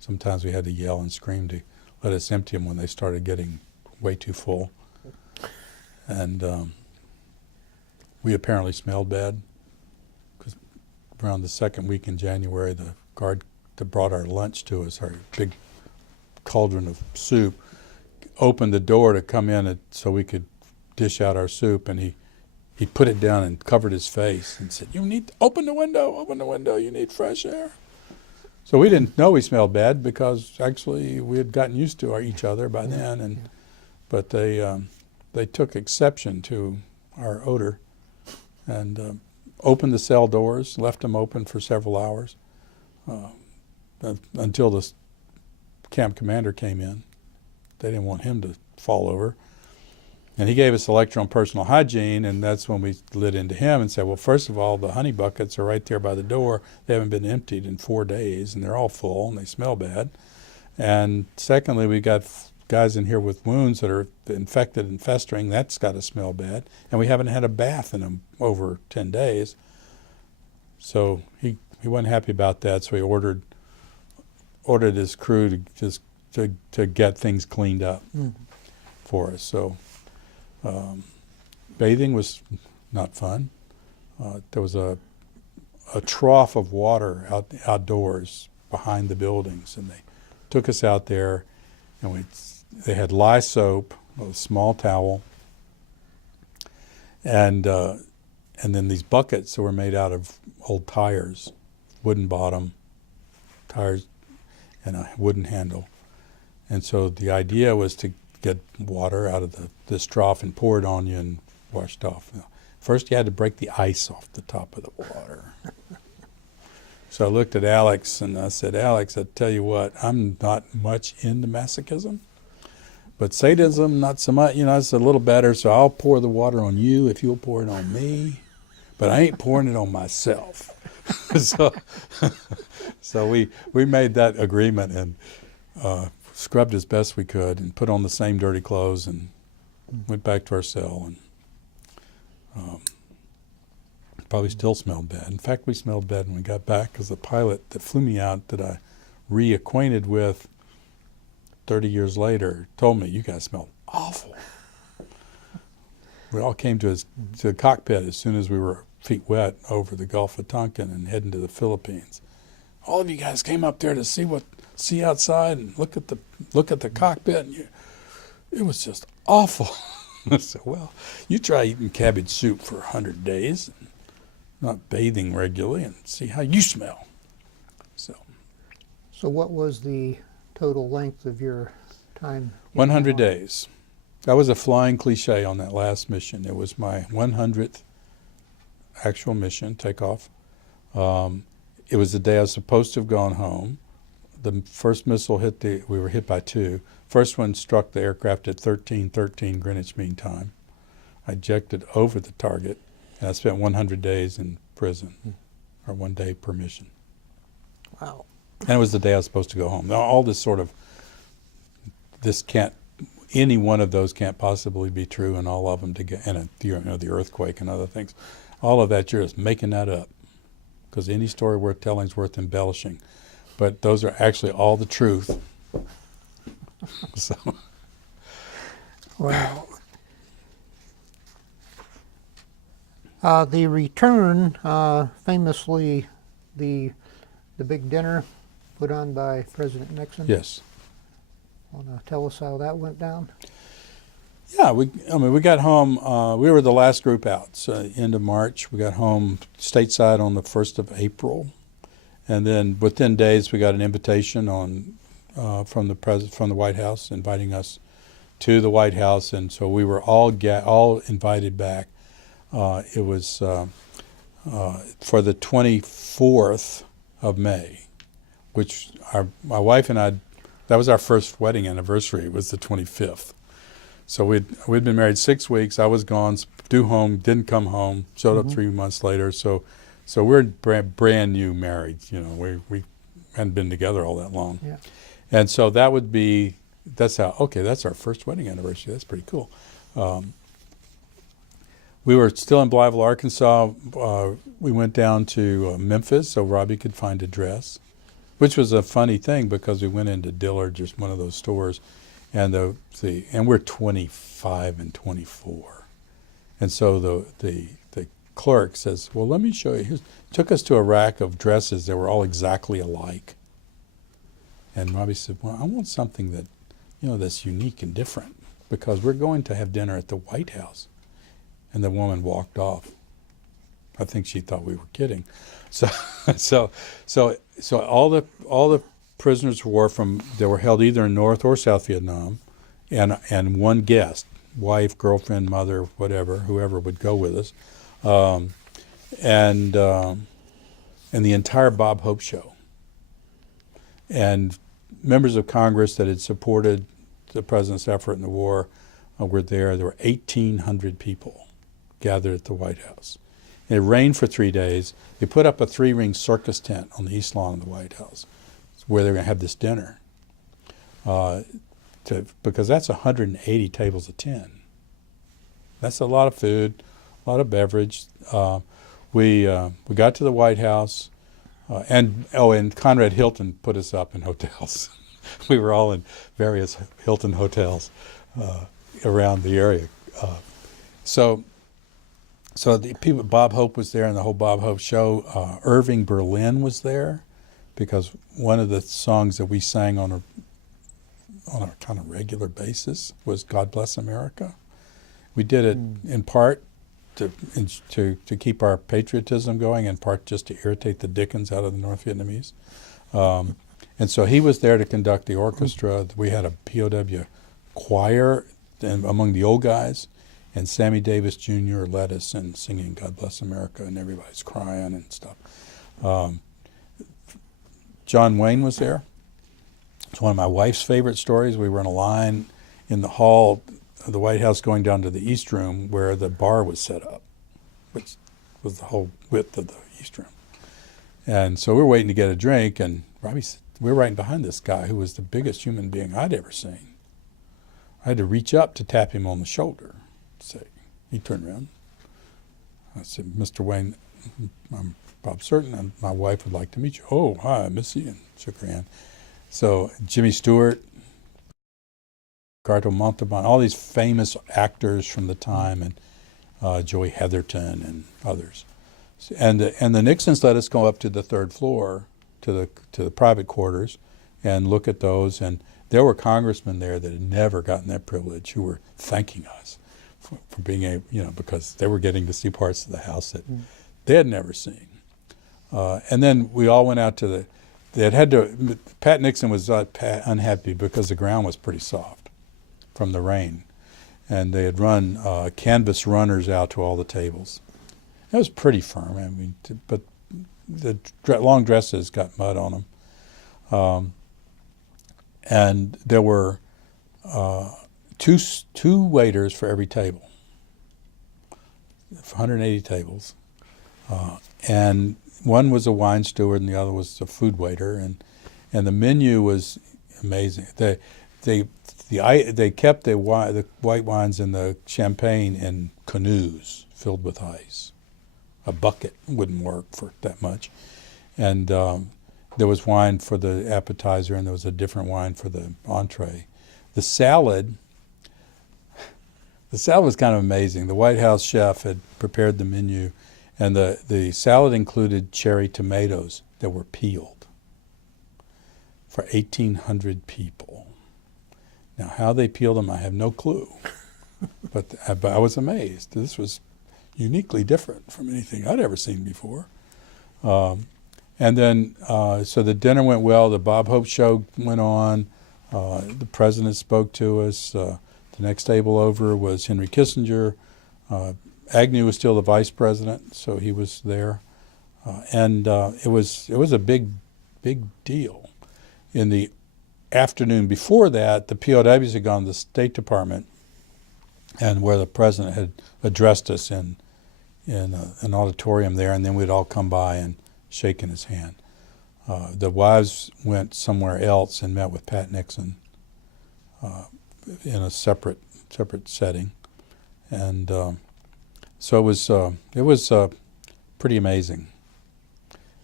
sometimes we had to yell and scream to let us empty them when they started getting way too full. And we apparently smelled bad, because around the second week in January, the guard that brought our lunch to us, our big cauldron of soup, opened the door to come in so we could dish out our soup, and he put it down and covered his face and said, "You need to open the window, you need fresh air." So we didn't know we smelled bad, because actually we had gotten used to each other by then, but they took exception to our odor and opened the cell doors, left them open for several hours until the camp commander came in. They didn't want him to fall over. And he gave us a lecture on personal hygiene, and that's when we lit into him and said, well, first of all, the honey buckets are right there by the door. They haven't been emptied in 4 days, and they're all full, and they smell bad. And secondly, we got guys in here with wounds that are infected and festering. That's got to smell bad. And we haven't had a bath in them over 10 days. So he wasn't happy about that, so he ordered his crew to get things cleaned up for us. So bathing was not fun. There was a trough of water outdoors behind the buildings, and they took us out there, and they had lye soap, a small towel, and then these buckets that were made out of old tires, wooden bottom tires, and a wooden handle. And so the idea was to get water out of this trough and pour it on you and wash it off. First, you had to break the ice off the top of the water. So I looked at Alex and I said, Alex, I tell you what, I'm not much into masochism, but sadism, not so much. It's a little better, so I'll pour the water on you if you'll pour it on me, but I ain't pouring it on myself. So we made that agreement and scrubbed as best we could and put on the same dirty clothes and went back to our cell, and probably still smelled bad. In fact, we smelled bad when we got back, because the pilot that flew me out, that I reacquainted with 30 years later, told me, you guys smell awful. We all came to the cockpit as soon as we were feet wet over the Gulf of Tonkin and heading to the Philippines. All of you guys came up there to see outside and look at the cockpit, and it was just awful. I said, well, you try eating cabbage soup for 100 days and not bathing regularly and see how you smell. So what was the total length of your time? 100 days. That was a flying cliche on that last mission. It was my 100th actual mission, takeoff. It was the day I was supposed to have gone home. The first missile we were hit by two. First one struck the aircraft at 13:13 Greenwich Mean Time. I ejected over the target, and I spent 100 days in prison, or 1 day per mission. Wow. And it was the day I was supposed to go home. Now, all this any one of those can't possibly be true, and all of them and the earthquake and other things. All of that, you're just making that up, because any story worth telling is worth embellishing. But those are actually all the truth. So. Wow. The return, famously, the big dinner put on by President Nixon. Yes. Want to tell us how that went down? Yeah, we got home. We were the last group out. So end of March, we got home stateside on the 1st of April, and then within days we got an invitation from the White House, inviting us to the White House, and so we were all invited back. It was for the 24th of May, which my wife and I, that was our first wedding anniversary. It was the 25th. So we'd been married 6 weeks. I was gone, due home, didn't come home, showed up 3 months later. So we're brand new married. We hadn't been together all that long. Yeah. And so that's our first wedding anniversary. That's pretty cool. We were still in Blytheville, Arkansas. We went down to Memphis so Robbie could find a dress. which was a funny thing because we went into Dillard, just one of those stores, and and we're 25 and 24, and so the clerk says, "Well, let me show you." Took us to a rack of dresses that were all exactly alike, and Robbie said, "Well, I want something that, that's unique and different because we're going to have dinner at the White House," and the woman walked off. I think she thought we were kidding. So all the prisoners of war that were held either in North or South Vietnam, and one guest, wife, girlfriend, mother, whatever, whoever would go with us, and the entire Bob Hope show, and members of Congress that had supported the president's effort in the war were there. There were 1,800 people gathered at the White House. It rained for 3 days. They put up a 3-ring circus tent on the east lawn of the White House where they're going to have this dinner, because that's 180 tables of 10. That's a lot of food, a lot of beverage. We got to the White House, and Conrad Hilton put us up in hotels. We were all in various Hilton hotels around the area. So the people, Bob Hope was there, and the whole Bob Hope show. Irving Berlin was there, because one of the songs that we sang on a kind of regular basis was "God Bless America." We did it in part to keep our patriotism going, in part just to irritate the dickens out of the North Vietnamese. And so he was there to conduct the orchestra. We had a POW choir among the old guys, and Sammy Davis Jr. led us in singing "God Bless America," and everybody's crying and stuff. John Wayne was there. It's one of my wife's favorite stories. We were in a line in the hall of the White House going down to the East Room where the bar was set up, which was the whole width of the East Room. And so we were waiting to get a drink, and Robbie said, we were right behind this guy who was the biggest human being I'd ever seen. I had to reach up to tap him on the shoulder. He turned around. I said, "Mr. Wayne, I'm Bob Certain, and my wife would like to meet you." "Oh, hi, Missy," and shook her hand. So Jimmy Stewart, Ricardo Montalban, all these famous actors from the time, and Joey Heatherton and others. And the Nixons let us go up to the third floor to the private quarters and look at those. And there were congressmen there that had never gotten that privilege who were thanking us for being able, because they were getting to see parts of the house that they had never seen. And then we all went out to Pat Nixon was unhappy because the ground was pretty soft from the rain. And they had run canvas runners out to all the tables. It was pretty firm, but the long dresses got mud on them. And there were two waiters for every table, 180 tables. And one was a wine steward and the other was a food waiter. And the menu was amazing. They kept the white wines and the champagne in canoes filled with ice. A bucket wouldn't work for that much. And there was wine for the appetizer, and there was a different wine for the entree. The salad was kind of amazing. The White House chef had prepared the menu, and the salad included cherry tomatoes that were peeled for 1,800 people. Now, how they peeled them, I have no clue. But I was amazed. This was uniquely different from anything I'd ever seen before. And then, so the dinner went well. The Bob Hope show went on. The president spoke to us. The next table over was Henry Kissinger. Agnew was still the vice president, so he was there. And it was a big deal. In the afternoon before that, the POWs had gone to the State Department, and where the president had addressed us in an auditorium there, and then we'd all come by and shaken his hand. The wives went somewhere else and met with Pat Nixon in a separate setting, and so it was pretty amazing.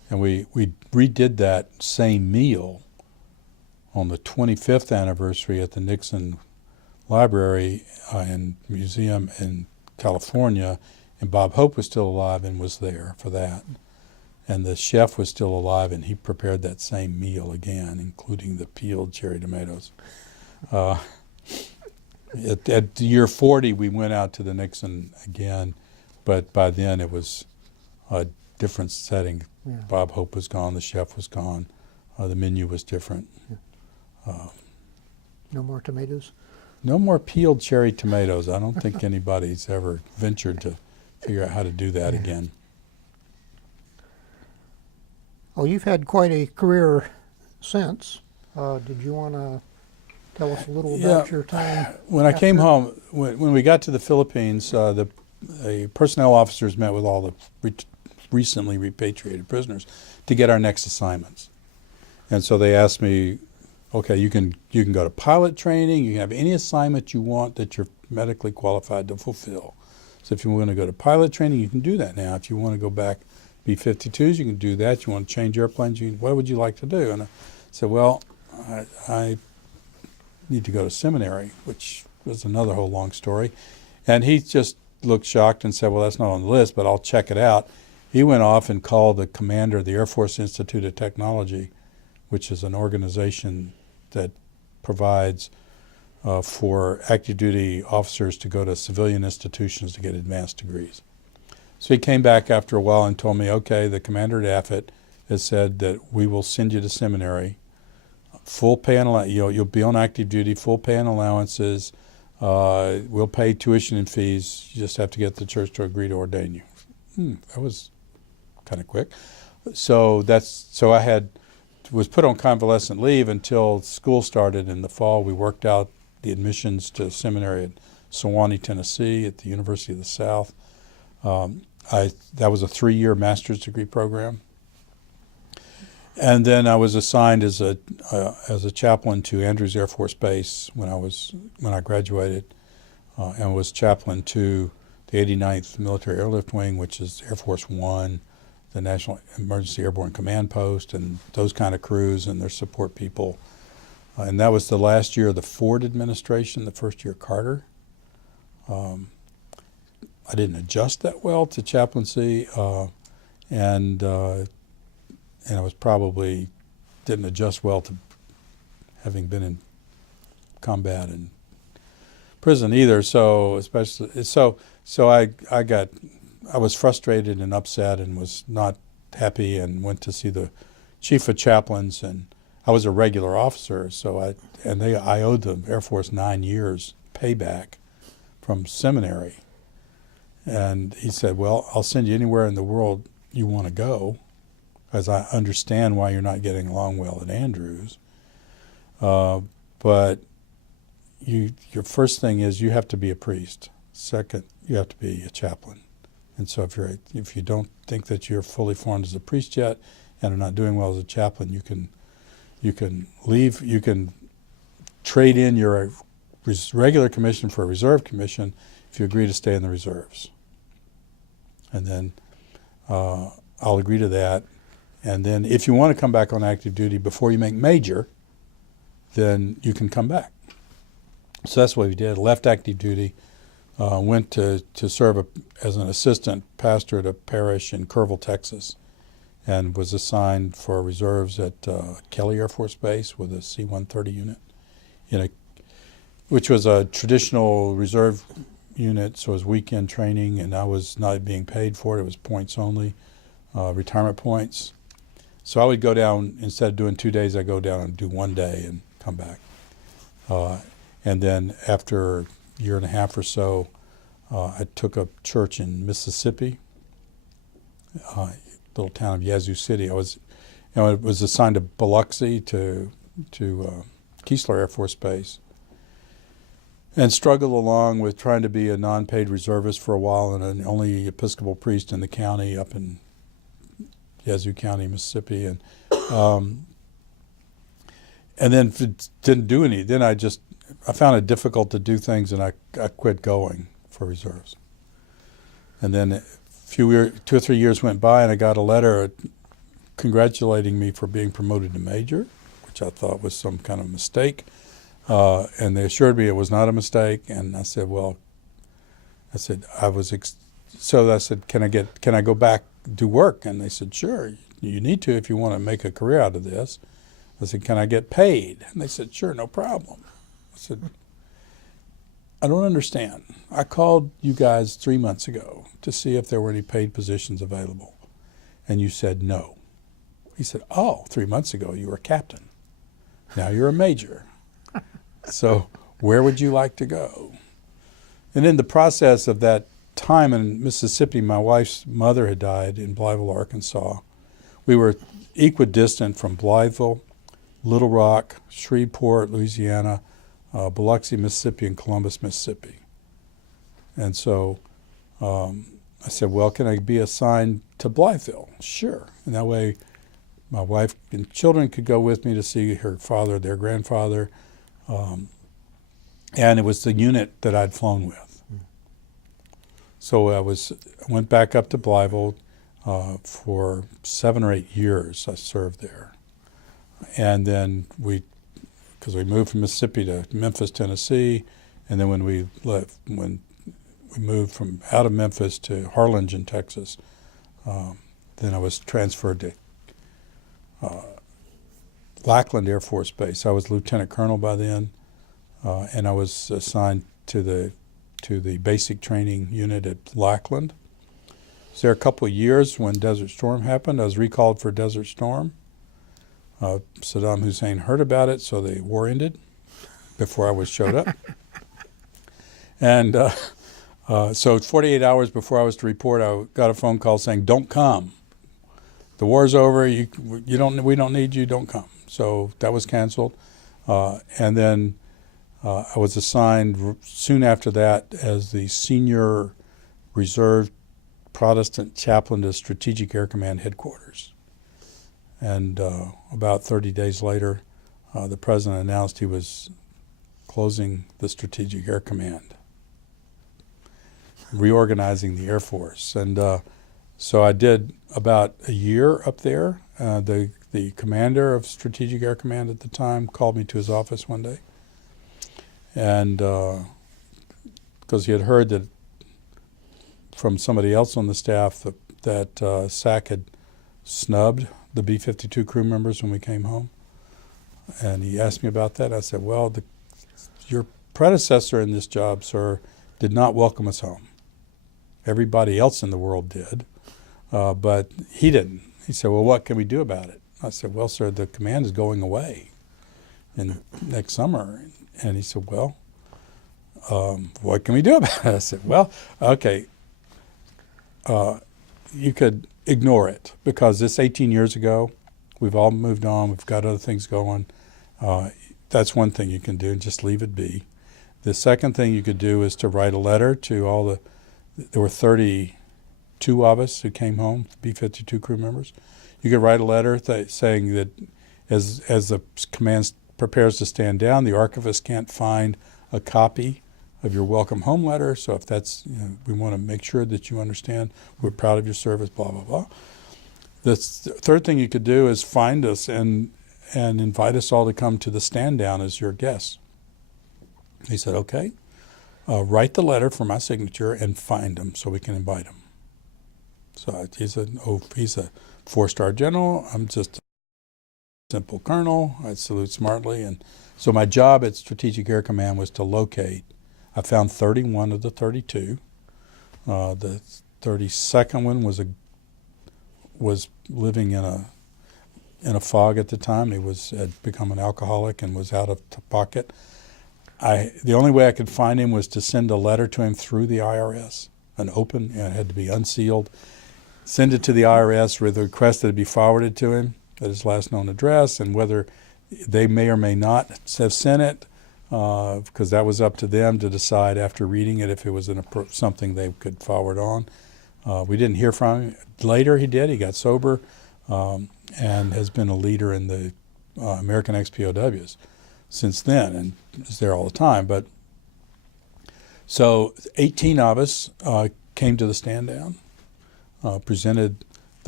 And we redid that same meal on the 25th anniversary at the Nixon Library and Museum in California, and Bob Hope was still alive and was there for that. And the chef was still alive, and he prepared that same meal again, including the peeled cherry tomatoes. At year 40, we went out to the Nixon again, but by then it was a different setting. Yeah. Bob Hope was gone, the chef was gone, the menu was different. No more tomatoes? No more peeled cherry tomatoes. I don't think anybody's ever ventured to figure out how to do that again. Well, you've had quite a career since. Did you want to tell us a little about your time? When I came home, when we got to the Philippines, the personnel officers met with all the recently repatriated prisoners to get our next assignments. And so they asked me, okay, you can go to pilot training, you can have any assignment you want that you're medically qualified to fulfill. So if you want to go to pilot training, you can do that now. If you want to go back B-52s, you can do that. You want to change airplanes, what would you like to do? And I said, well, I need to go to seminary, which was another whole long story. And he just looked shocked and said, well, that's not on the list, but I'll check it out. He went off and called the commander of the Air Force Institute of Technology, which is an organization that provides for active duty officers to go to civilian institutions to get advanced degrees. So he came back after a while and told me, okay, the commander at AFIT has said that we will send you to seminary, full pay and you'll be on active duty, full pay and allowances, we'll pay tuition and fees, you just have to get the church to agree to ordain you. That was kind of quick. So I was put on convalescent leave until school started in the fall. We worked out the admissions to seminary at Sewanee, Tennessee, at the University of the South. That was a 3-year master's degree program. And then I was assigned as a chaplain to Andrews Air Force Base when I graduated, and was chaplain to the 89th Military Airlift Wing, which is Air Force One, the National Emergency Airborne Command Post, and those kind of crews and their support people. And that was the last year of the Ford administration, the first year Carter. I didn't adjust that well to chaplaincy, and I was probably didn't adjust well to having been in combat and prison either. So I was frustrated and upset and was not happy, and went to see the chief of chaplains, and I was a regular officer, so I owed the Air Force 9 years payback from seminary. And he said, well, I'll send you anywhere in the world you want to go, as I understand why you're not getting along well at Andrews. But your first thing is you have to be a priest. Second, you have to be a chaplain. And so if you don't think that you're fully formed as a priest yet and are not doing well as a chaplain, you can leave. You can trade in your regular commission for a reserve commission if you agree to stay in the reserves. And then I'll agree to that. And then if you want to come back on active duty before you make major, then you can come back. So that's what we did. Left active duty, went to serve as an assistant pastor at a parish in Kerrville, Texas, and was assigned for reserves at Kelly Air Force Base with a C-130 unit, which was a traditional reserve unit, so it was weekend training, and I was not being paid for it. It was points only, retirement points. So I would go down, instead of doing 2 days, I'd go down and do 1 day and come back. And then after a year and a half or so, I took a church in Mississippi, little town of Yazoo City. I was assigned to Biloxi to Keesler Air Force Base, and struggled along with trying to be a non-paid reservist for a while and an only Episcopal priest in the county up in Yazoo County, Mississippi, and then didn't do any. Then I found it difficult to do things, and I quit going for reserves. And then 2 or 3 years went by, and I got a letter congratulating me for being promoted to major, which I thought was some kind of mistake. And they assured me it was not a mistake. And I said, well, so I said, can I go back, do work? And they said, sure, you need to if you want to make a career out of this. I said, can I get paid? And they said, sure, no problem. I said, I don't understand. I called you guys 3 months ago to see if there were any paid positions available. And you said no. He said, oh, 3 months ago you were a captain. Now you're a major. So where would you like to go? And in the process of that time in Mississippi, my wife's mother had died in Blytheville, Arkansas. We were equidistant from Blytheville, Little Rock, Shreveport, Louisiana, Biloxi, Mississippi, and Columbus, Mississippi. And so I said, well, can I be assigned to Blytheville? Sure. And that way my wife and children could go with me to see her father, their grandfather. And it was the unit that I'd flown with. So I went back up to Blytheville for 7 or 8 years. I served there. And then because we moved from Mississippi to Memphis, Tennessee, and then when we moved from out of Memphis to Harlingen, Texas, then I was transferred to Lackland Air Force Base. I was lieutenant colonel by then, and I was assigned to the basic training unit at Lackland. I was there a couple of years when Desert Storm happened. I was recalled for Desert Storm. Saddam Hussein heard about it, so the war ended before I showed up. And so 48 hours before I was to report, I got a phone call saying, "Don't come. The war's over. We don't need you. Don't come." So that was canceled. And then I was assigned soon after that as the senior reserve Protestant chaplain to Strategic Air Command headquarters. And about 30 days later, the president announced he was closing the Strategic Air Command, reorganizing the Air Force. And so I did about a year up there. The commander of Strategic Air Command at the time called me to his office one day. And because he had heard that from somebody else on the staff that SAC had snubbed the B-52 crew members when we came home. And he asked me about that. I said, well, your predecessor in this job, sir, did not welcome us home. Everybody else in the world did, but he didn't. He said, well, what can we do about it? I said, well, sir, the command is going away next summer. And he said, well, what can we do about it? I said, well, okay, you could ignore it because this 18 years ago, we've all moved on. We've got other things going. That's one thing you can do, just leave it be. The second thing you could do is to write a letter to there were 32 of us who came home, B-52 crew members. You could write a letter saying that as the command prepares to stand down, the archivist can't find a copy of your welcome home letter. So if that's, we want to make sure that you understand we're proud of your service, blah, blah, blah. The third thing you could do is find us and invite us all to come to the stand down as your guests. He said, okay, write the letter for my signature and find them so we can invite him. So he's a 4-star general. I'm just a simple colonel. I salute smartly. And so my job at Strategic Air Command was to locate. I found 31 of the 32. The 32nd one was living in a fog at the time. He had become an alcoholic and was out of pocket. The only way I could find him was to send a letter to him through the IRS, it had to be unsealed. Send it to the IRS with a request that it be forwarded to him at his last known address, and whether they may or may not have sent it, because that was up to them to decide after reading it if it was something they could forward on. We didn't hear from him. Later he did. He got sober and has been a leader in the American ex-POWs since then and is there all the time. But so 18 of us came to the stand down, presented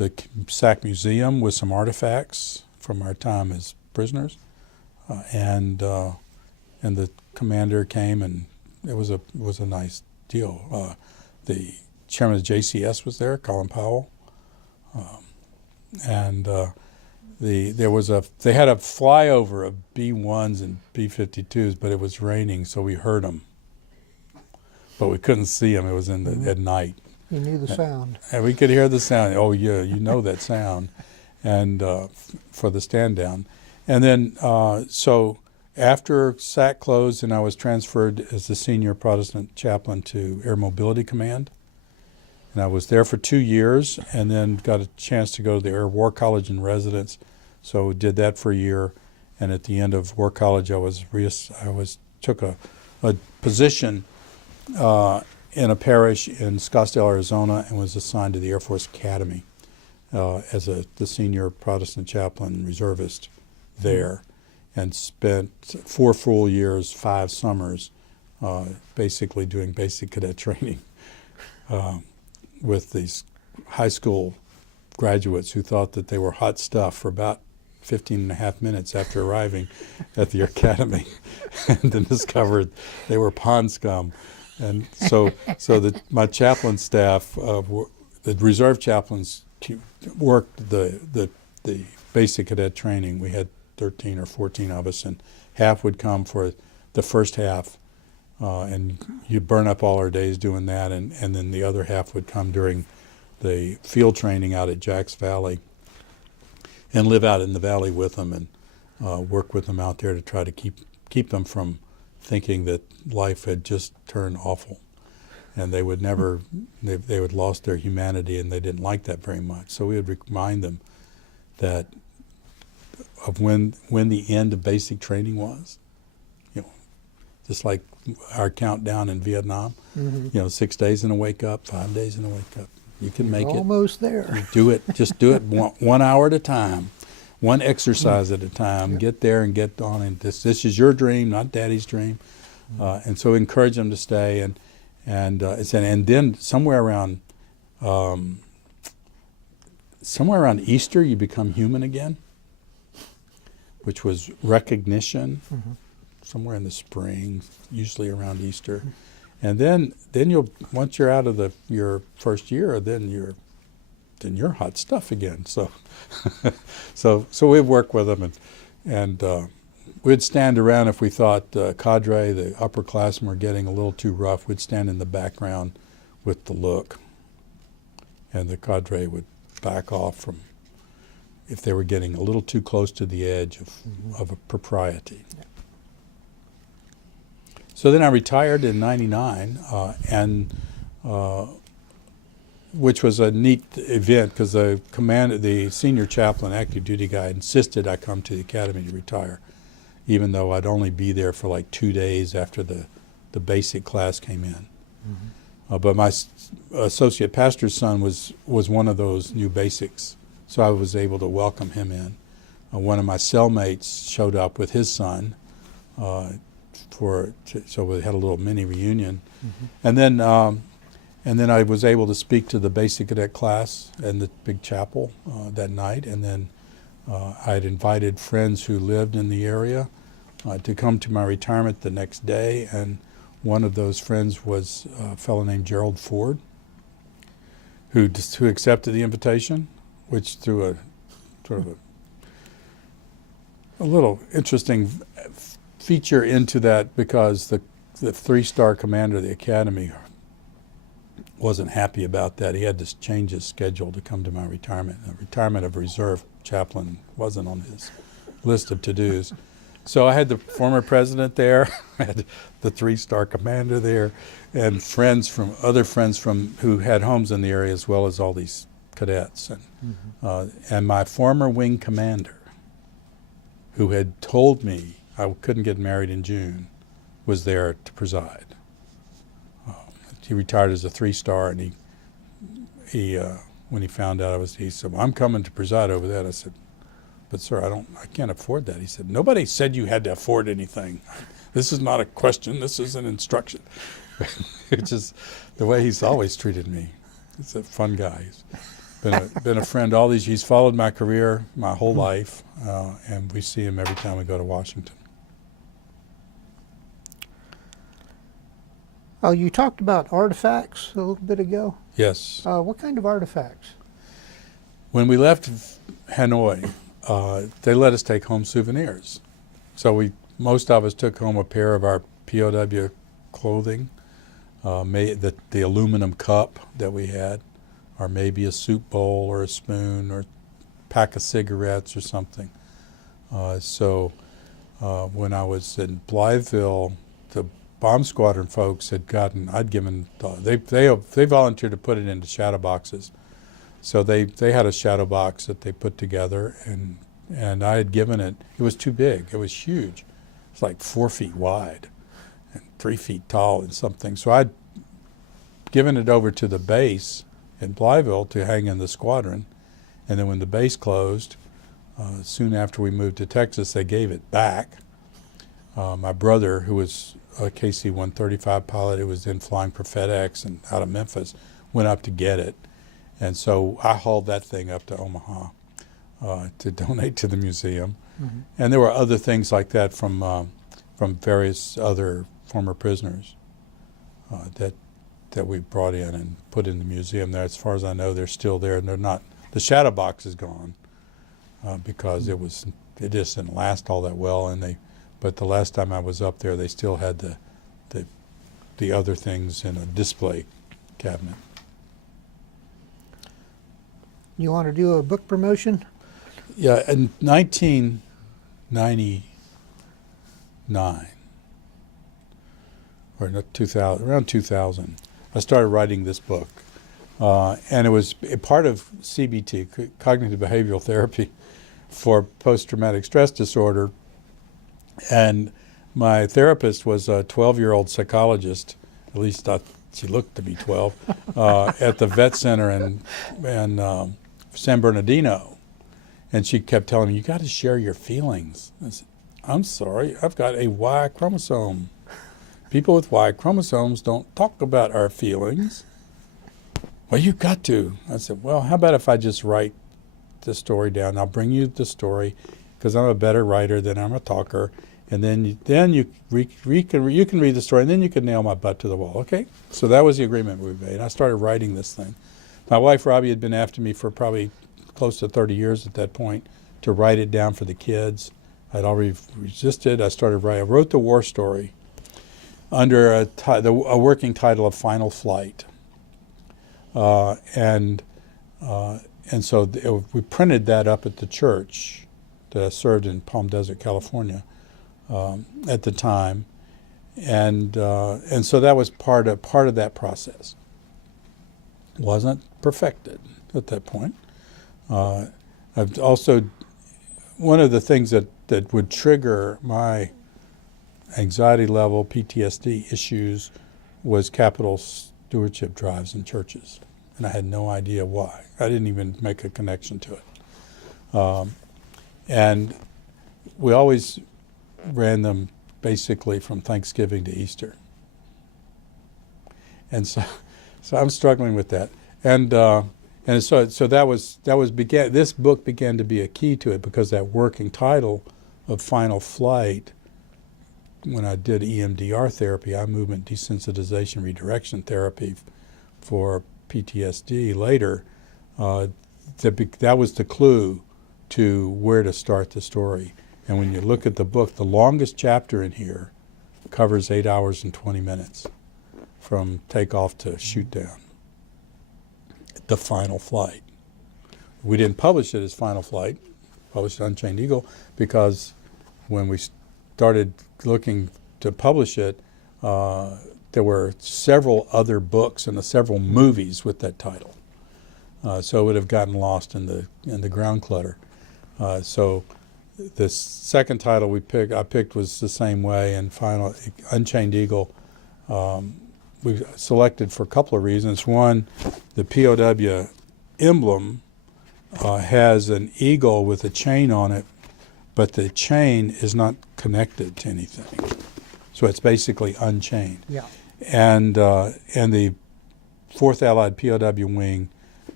the SAC Museum with some artifacts from our time as prisoners, and the commander came, and it was a nice deal. The chairman of JCS was there, Colin Powell, and they had a flyover of B-1s and B-52s, but it was raining, so we heard them, but we couldn't see them. It was at night. You knew the sound. And we could hear the sound. Oh yeah, you know that sound, and for the stand down, and then so after SAC closed, and I was transferred as the senior Protestant chaplain to Air Mobility Command, and I was there for 2 years, and then got a chance to go to the Air War College in residence. So did that for a year, and at the end of War College, I took a position in a parish in Scottsdale, Arizona, and was assigned to the Air Force Academy as the senior Protestant chaplain reservist there, and spent 4 full years, 5 summers, basically doing basic cadet training with these high school graduates who thought that they were hot stuff for about 15 and a half minutes after arriving at the academy, and then discovered they were pond scum. And so my chaplain staff, the reserve chaplains, worked the basic cadet training. We had 13 or 14 of us, and half would come for the first half, and you'd burn up all our days doing that, and then the other half would come during the field training out at Jacks Valley, and live out in the valley with them, and work with them out there to try to keep them from thinking that life had just turned awful, and they would never, they would lost their humanity, and they didn't like that very much. So we would remind them that of when the end of basic training was, just like our countdown in Vietnam, 6 days and a wake up, 5 days and a wake up. You can make it. Almost there. Do it. Just do it 1 hour at a time, one exercise at a time. Yep. Get there and get on. And this is your dream, not Daddy's dream. And so encourage them to stay. And then somewhere around Easter, you become human again, which was recognition. Somewhere in the spring, usually around Easter. And then you'll, once you're out of your first year, then you're hot stuff again. So so we'd work with them, and we'd stand around if we thought cadre, the upperclassmen, were getting a little too rough. We'd stand in the background with the look, and the cadre would back off from if they were getting a little too close to the edge of a propriety. Yeah. So then I retired in '99, which was a neat event because the senior chaplain, active duty guy, insisted I come to the academy to retire, even though I'd only be there for like 2 days after the basic class came in. But my associate pastor's son was one of those new basics, so I was able to welcome him in. One of my cellmates showed up with his son. So we had a little mini reunion, and then I was able to speak to the basic cadet class in the big chapel that night, and then I had invited friends who lived in the area to come to my retirement the next day, and one of those friends was a fellow named Gerald Ford, who accepted the invitation, which threw a sort of a little interesting feature into that, because the 3-star commander of the academy wasn't happy about that. He had to change his schedule to come to my retirement. The retirement of a reserve chaplain wasn't on his list of to-dos. So I had the former president there, I had the 3-star commander there, and other friends from who had homes in the area, as well as all these cadets, and my former wing commander, who had told me I couldn't get married in June, was there to preside. He retired as a 3-star, and he when he found out he said, "Well, I'm coming to preside over that." I said, "But sir, I can't afford that." He said, "Nobody said you had to afford anything. This is not a question. This is an instruction." It's just the way he's always treated me. He's a fun guy. been a friend all these. He's followed my career my whole life, and we see him every time we go to Washington. Oh, you talked about artifacts a little bit ago. Yes. What kind of artifacts? When we left Hanoi, they let us take home souvenirs. So most of us took home a pair of our POW clothing, the aluminum cup that we had, or maybe a soup bowl or a spoon or a pack of cigarettes or something. So when I was in Blytheville, the bomb squadron folks they volunteered to put it into shadow boxes. So they had a shadow box that they put together, and I had given it was too big. It was huge. It's like 4 feet wide and 3 feet tall and something. So I'd given it over to the base in Blytheville to hang in the squadron. And then when the base closed, soon after we moved to Texas, they gave it back. My brother, who was a KC-135 pilot who was then flying for FedEx and out of Memphis, went up to get it. And so I hauled that thing up to Omaha to donate to the museum. Mm-hmm. And there were other things like that from various other former prisoners that we brought in and put in the museum there. As far as I know, they're still there, and they're not. The shadow box is gone because it just didn't last all that well. But the last time I was up there, they still had the other things in a display cabinet. You want to do a book promotion? Yeah, in 1999, or not 2000, around 2000, I started writing this book. And it was a part of CBT, cognitive behavioral therapy, for post-traumatic stress disorder. And my therapist was a 12-year-old psychologist, at least she looked to be 12, at the vet center in San Bernardino. And she kept telling me, you got to share your feelings. I said, I'm sorry, I've got a Y chromosome. People with Y chromosomes don't talk about our feelings. Well, you got to. I said, well, how about if I just write the story down? I'll bring you the story because I'm a better writer than I'm a talker. And then you can read the story, and then you can nail my butt to the wall, okay? So that was the agreement we made. I started writing this thing. My wife, Robbie, had been after me for probably close to 30 years at that point to write it down for the kids. I'd already resisted. I started writing. I wrote the war story under a working title of Final Flight. And so we printed that up at the church that I served in Palm Desert, California, at the time, and so that was part of that process. Wasn't perfected at that point. I've also, one of the things that would trigger my anxiety level, PTSD issues, was capital stewardship drives in churches, and I had no idea why. I didn't even make a connection to it. And we always ran them basically from Thanksgiving to Easter. And so I'm struggling with that. And so this book began to be a key to it, because that working title of Final Flight, when I did EMDR therapy, eye movement desensitization redirection therapy for PTSD later, that was the clue to where to start the story. And when you look at the book, the longest chapter in here covers 8 hours and 20 minutes from takeoff to shoot down. The Final Flight. We didn't publish it as Final Flight, published it Unchained Eagle, because when we started looking to publish it, there were several other books and several movies with that title. So it would have gotten lost in the ground clutter. So the second title I picked was the same way, and Final Unchained Eagle. We selected for a couple of reasons. One, the POW emblem has an eagle with a chain on it, but the chain is not connected to anything, so it's basically unchained. Yeah. And the 4th Allied POW Wing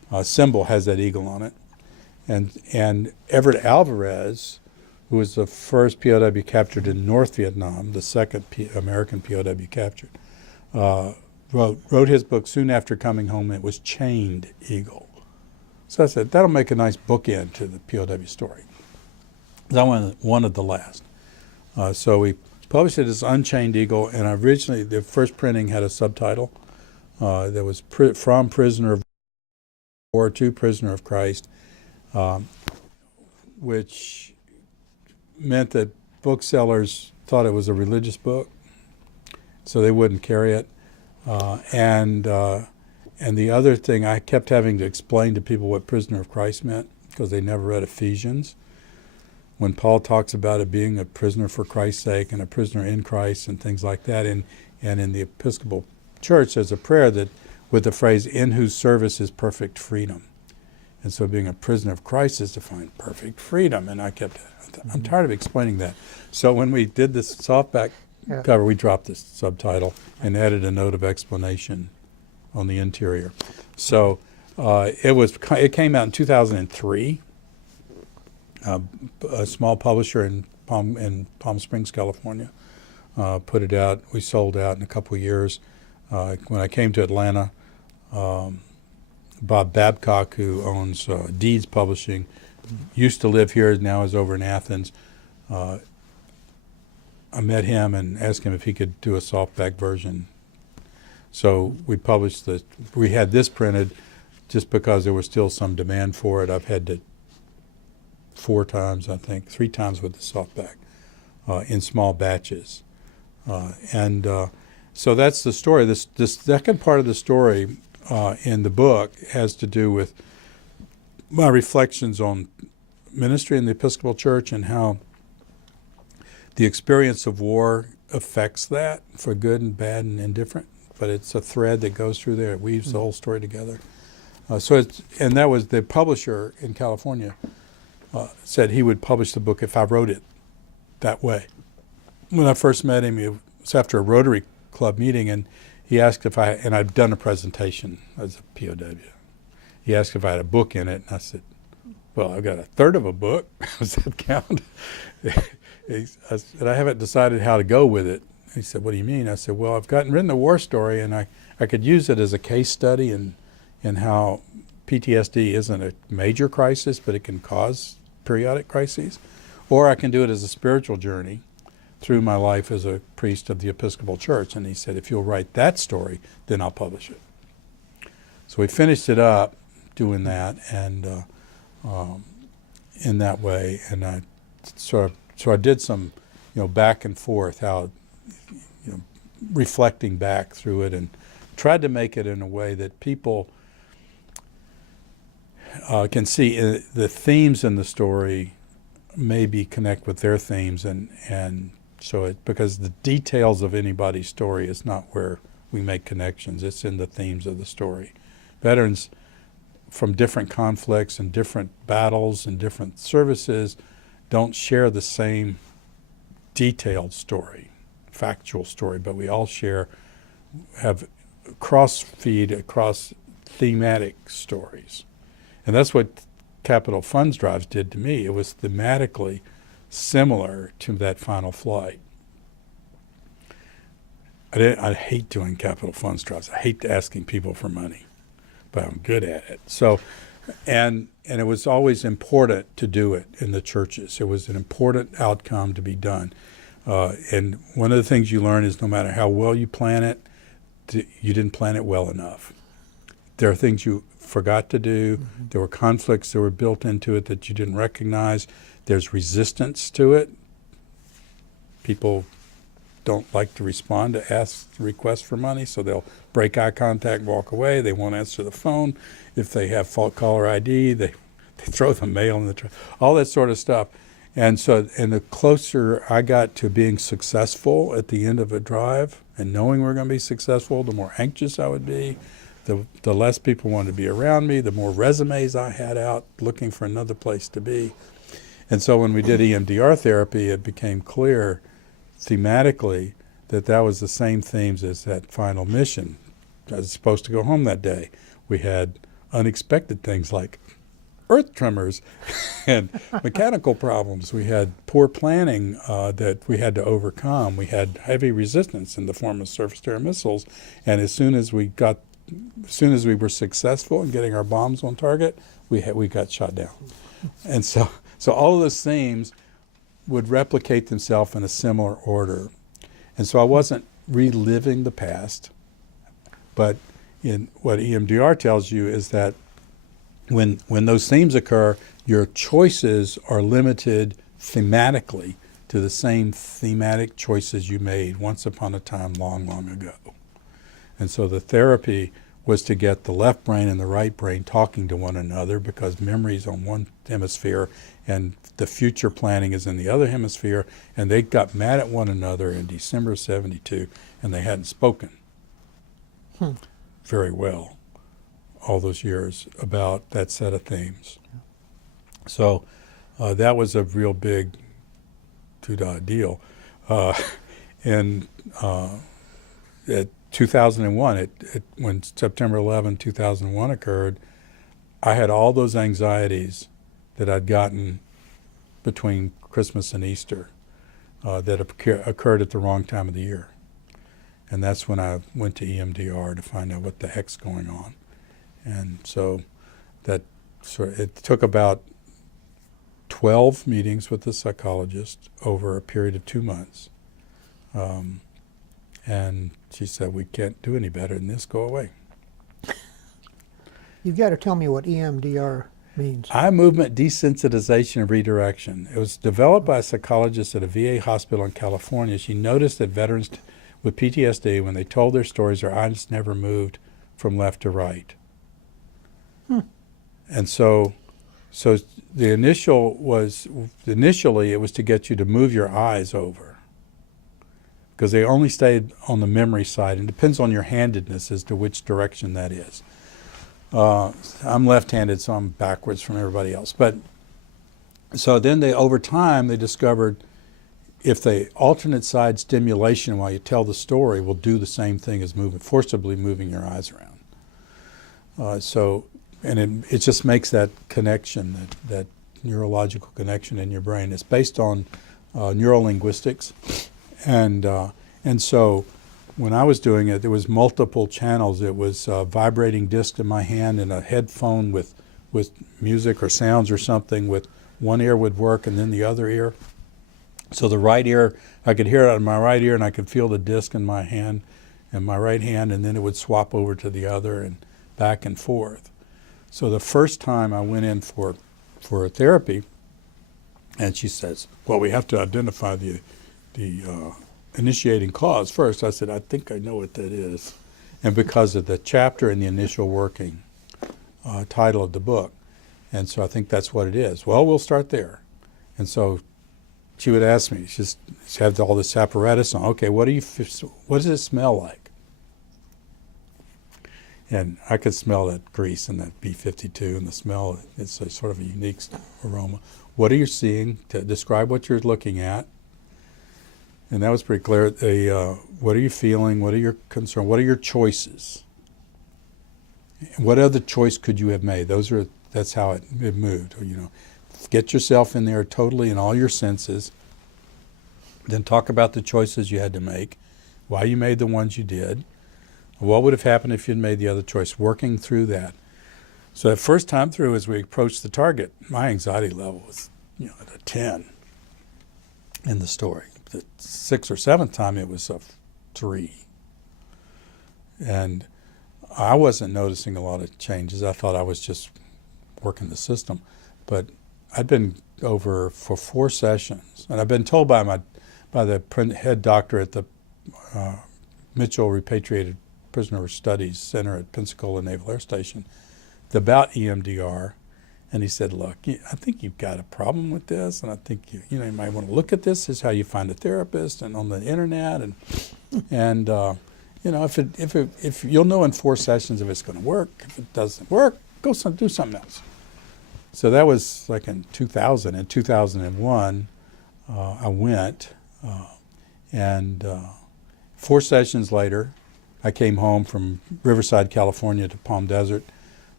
symbol has that eagle on it. And Everett Alvarez, who was the first POW captured in North Vietnam, the second American POW captured, wrote his book soon after coming home. It was Chained Eagle. So I said, that'll make a nice bookend to the POW story. I wanted the last. So we published it as Unchained Eagle, and originally the first printing had a subtitle that was From Prisoner of War to Prisoner of Christ, which meant that booksellers thought it was a religious book, so they wouldn't carry it. And the other thing, I kept having to explain to people what prisoner of Christ meant because they never read Ephesians. When Paul talks about it being a prisoner for Christ's sake and a prisoner in Christ and things like that, and in the Episcopal Church, there's a prayer that with the phrase, in whose service is perfect freedom. And so being a prisoner of Christ is to find perfect freedom. And I'm tired of explaining that. So when we did this softback cover, we dropped this subtitle and added a note of explanation on the interior. So it came out in 2003. A small publisher in Palm Springs, California, put it out. We sold out in a couple of years. When I came to Atlanta, Bob Babcock, who owns Deeds Publishing, used to live here, now is over in Athens. I met him and asked him if he could do a softback version. So we had this printed just because there was still some demand for it. I've had to 3 times with the softback in small batches. So that's the story. This second part of the story in the book has to do with my reflections on ministry in the Episcopal Church and how the experience of war affects that for good and bad and indifferent. But it's a thread that goes through there. It weaves the whole story together. And that was the publisher in California said he would publish the book if I wrote it that way. When I first met him, it was after a Rotary Club meeting, and he asked and I'd done a presentation as a POW. He asked if I had a book in it, and I said, well, I've got a third of a book. Does that count? I said, I haven't decided how to go with it. He said, what do you mean? I said, well, I've written the war story, and I could use it as a case study in how PTSD isn't a major crisis, but it can cause periodic crises. Or I can do it as a spiritual journey through my life as a priest of the Episcopal Church. And he said, if you'll write that story, then I'll publish it. So we finished it up doing that, and in that way. And so I did some, back and forth, how, reflecting back through it, and tried to make it in a way that people can see the themes in the story, maybe connect with their themes, and so because the details of anybody's story is not where we make connections. It's in the themes of the story. Veterans from different conflicts and different battles and different services don't share the same detailed story, factual story, but we all have cross-feed across thematic stories. And that's what Capital Funds Drives did to me. It was thematically similar to that final flight. I hate doing Capital Funds Drives. I hate asking people for money, but I'm good at it. So, and it was always important to do it in the churches. It was an important outcome to be done. And one of the things you learn is no matter how well you plan it, you didn't plan it well enough. There are things you forgot to do. Mm-hmm. There were conflicts that were built into it that you didn't recognize. There's resistance to it. People don't like to respond to requests for money, so they'll break eye contact, walk away. They won't answer the phone. If they have fault caller ID, they throw the mail in the trash, all that sort of stuff. And the closer I got to being successful at the end of a drive and knowing we're going to be successful, the more anxious I would be. The less people wanted to be around me, the more resumes I had out looking for another place to be. And so when we did EMDR therapy, it became clear thematically that was the same themes as that final mission. I was supposed to go home that day. We had unexpected things like earth tremors and mechanical problems. We had poor planning that we had to overcome. We had heavy resistance in the form of surface-to-air missiles, and as soon as we were successful in getting our bombs on target, we got shot down. And so all of those themes would replicate themselves in a similar order. And so I wasn't reliving the past, but in what EMDR tells you is that when those themes occur, your choices are limited thematically to the same thematic choices you made once upon a time long, long ago. And so the therapy was to get the left brain and the right brain talking to one another, because memory's on one hemisphere and the future planning is in the other hemisphere, and they got mad at one another in December of '72, and they hadn't spoken very well all those years about that set of themes. So that was a real big deal. And at 2001, when September 11, 2001 occurred, I had all those anxieties that I'd gotten between Christmas and Easter that occurred at the wrong time of the year. And that's when I went to EMDR to find out what the heck's going on. And so it took about 12 meetings with the psychologist over a period of 2 months. And she said, "We can't do any better than this, go away." You've got to tell me what EMDR means. Eye movement desensitization and redirection. It was developed by a psychologist at a VA hospital in California. She noticed that veterans with PTSD, when they told their stories, their eyes never moved from left to right. And so initially it was to get you to move your eyes over, because they only stayed on the memory side, and it depends on your handedness as to which direction that is. I'm left-handed, so I'm backwards from everybody else. But so then over time they discovered if the alternate side stimulation while you tell the story will do the same thing as forcibly moving your eyes around. And it just makes that connection, that neurological connection in your brain. It's based on neurolinguistics. And so when I was doing it, there was multiple channels. It was a vibrating disc in my hand and a headphone with music or sounds or something, with one ear would work and then the other ear. So the right ear, I could hear it out of my right ear, and I could feel the disc in my hand, in my right hand, and then it would swap over to the other and back and forth. So the first time I went in for therapy, and she says, "Well, we have to identify the initiating cause first." I said, "I think I know what that is." And because of the chapter and the initial working title of the book. And so I think that's what it is. Well, we'll start there. And so she would ask me, she had all this apparatus on. Okay, what does it smell like? And I could smell that grease and that B-52, and the smell, it's a sort of a unique aroma. What are you seeing? To describe what you're looking at. And that was pretty clear. What are you feeling? What are your concerns? What are your choices? What other choice could you have made? That's how it moved. Get yourself in there totally in all your senses. Then talk about the choices you had to make, why you made the ones you did. What would have happened if you'd made the other choice? Working through that. So the first time through, as we approached the target, my anxiety level was, at a 10 in the story. The 6th or 7th time, it was a 3. And I wasn't noticing a lot of changes. I thought I was just working the system. But I'd been over for 4 sessions, and I've been told by the head doctor at the Mitchell Repatriated Prisoner Studies Center at Pensacola Naval Air Station about EMDR, and he said, "Look, I think you've got a problem with this, and I think you might want to look at this. This is how you find a therapist, and on the internet, and if you'll know in 4 sessions if it's going to work. If it doesn't work, go do something else." So that was like in 2000. In 2001, I went, and 4 sessions later, I came home from Riverside, California to Palm Desert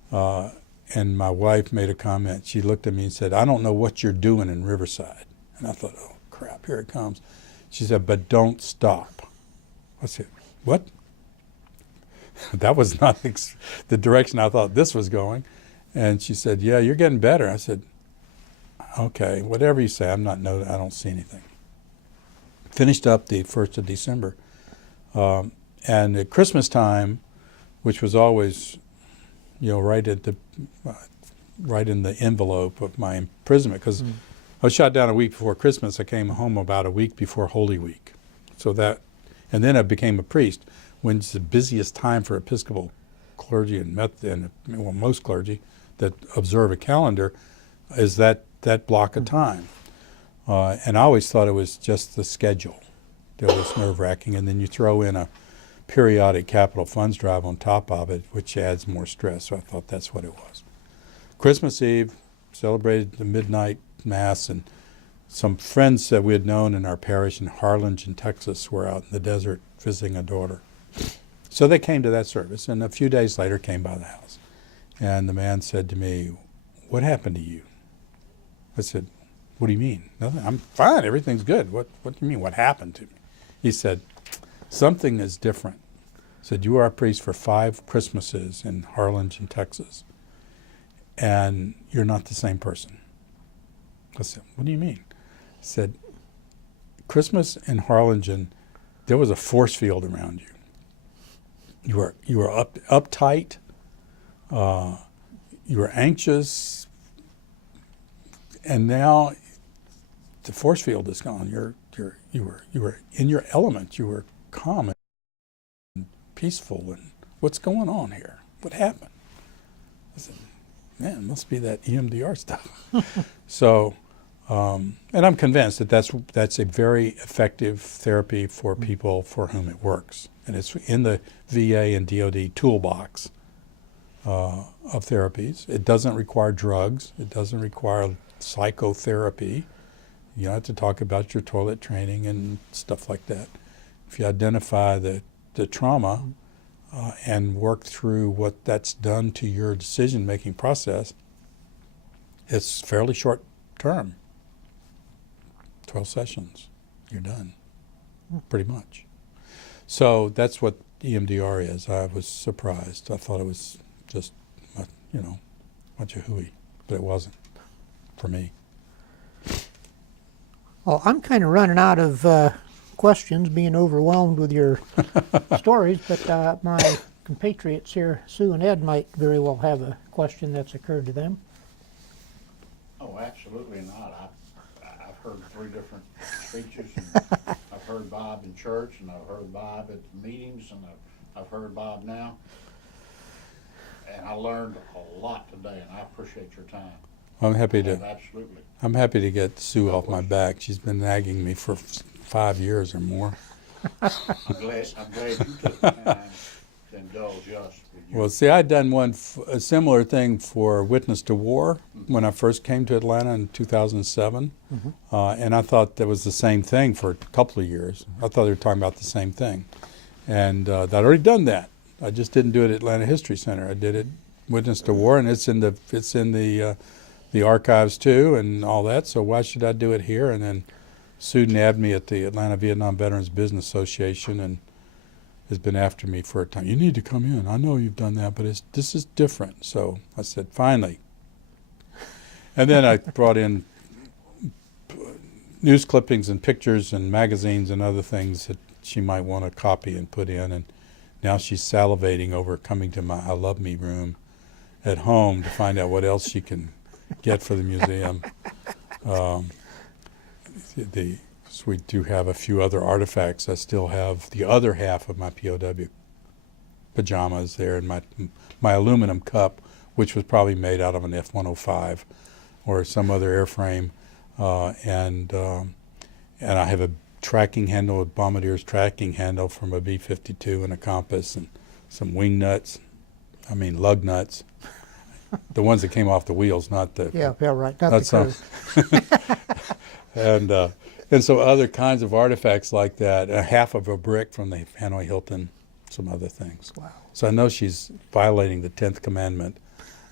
And my wife made a comment. She looked at me and said, "I don't know what you're doing in Riverside." And I thought, "Oh, crap, here it comes." She said, "But don't stop." I said, "What?" That was not the direction I thought this was going. And she said, "Yeah, you're getting better." I said, "Okay, whatever you say, I don't see anything." Finished up the 1st of December. And at Christmas time, which was always, right in the envelope of my imprisonment, because I was shot down a week before Christmas. I came home about a week before Holy Week. And then I became a priest, when it's the busiest time for Episcopal clergy and most clergy that observe a calendar is that block of time. And I always thought it was just the schedule that was nerve-wracking, and then you throw in a periodic capital funds drive on top of it, which adds more stress. So I thought that's what it was. Christmas Eve, celebrated the midnight mass, and some friends that we had known in our parish in Harlingen, Texas, were out in the desert visiting a daughter. So they came to that service, and a few days later came by the house. And the man said to me, "What happened to you?" I said, "What do you mean?" "Nothing. I'm fine. Everything's good." What do you mean, what happened to me?" He said, "Something is different." He said, "You are a priest for 5 Christmases in Harlingen, Texas, and you're not the same person." I said, "What do you mean?" He said, "Christmas in Harlingen, there was a force field around you. You were uptight. You were anxious, and now the force field is gone. You were in your element. You were calm and peaceful. And what's going on here? What happened?" I said, "Man, it must be that EMDR stuff." So, and I'm convinced that that's a very effective therapy for people for whom it works, and it's in the VA and DoD toolbox of therapies. It doesn't require drugs. It doesn't require psychotherapy. You don't have to talk about your toilet training and stuff like that. If you identify the trauma and work through what that's done to your decision-making process, it's fairly short term. 12 sessions, you're done, pretty much. So that's what EMDR is. I was surprised. I thought it was just, a bunch of hooey, but it wasn't for me. Well, I'm kind of running out of questions, being overwhelmed with your stories, but my compatriots here, Sue and Ed, might very well have a question that's occurred to them. Oh, absolutely not. I've heard 3 different speeches, and I've heard Bob in church, and I've heard Bob at meetings, and I've heard Bob now. And I learned a lot today, and I appreciate your time. I'm happy Absolutely. I'm happy to get Sue off my back. She's been nagging me for 5 years or more. I'm glad you took the time to indulge us with you. Well, see, I'd done a similar thing for Witness to War when I first came to Atlanta in 2007, and I thought that was the same thing for a couple of years. I thought they were talking about the same thing, and I'd already done that. I just didn't do it at Atlanta History Center. I did it Witness to War, and it's in the archives too, and all that. So why should I do it here? And then Sue nabbed me at the Atlanta Vietnam Veterans Business Association, and has been after me for a time. "You need to come in. I know you've done that, but this is different." So I said, "Finally." And then I brought in news clippings and pictures and magazines and other things that she might want to copy and put in. And now she's salivating over coming to my I Love Me room at home to find out what else she can get for the museum. So we do have a few other artifacts. I still have the other half of my POW pajamas there, and my aluminum cup, which was probably made out of an F-105 or some other airframe, and I have a tracking handle, a bombardier's tracking handle from a B-52 and a compass, and some wing nuts. I mean lug nuts. The ones that came off the wheels, not the Right, not the crew. And so other kinds of artifacts like that, a half of a brick from the Hanoi Hilton, some other things. Wow. So I know she's violating the 10th commandment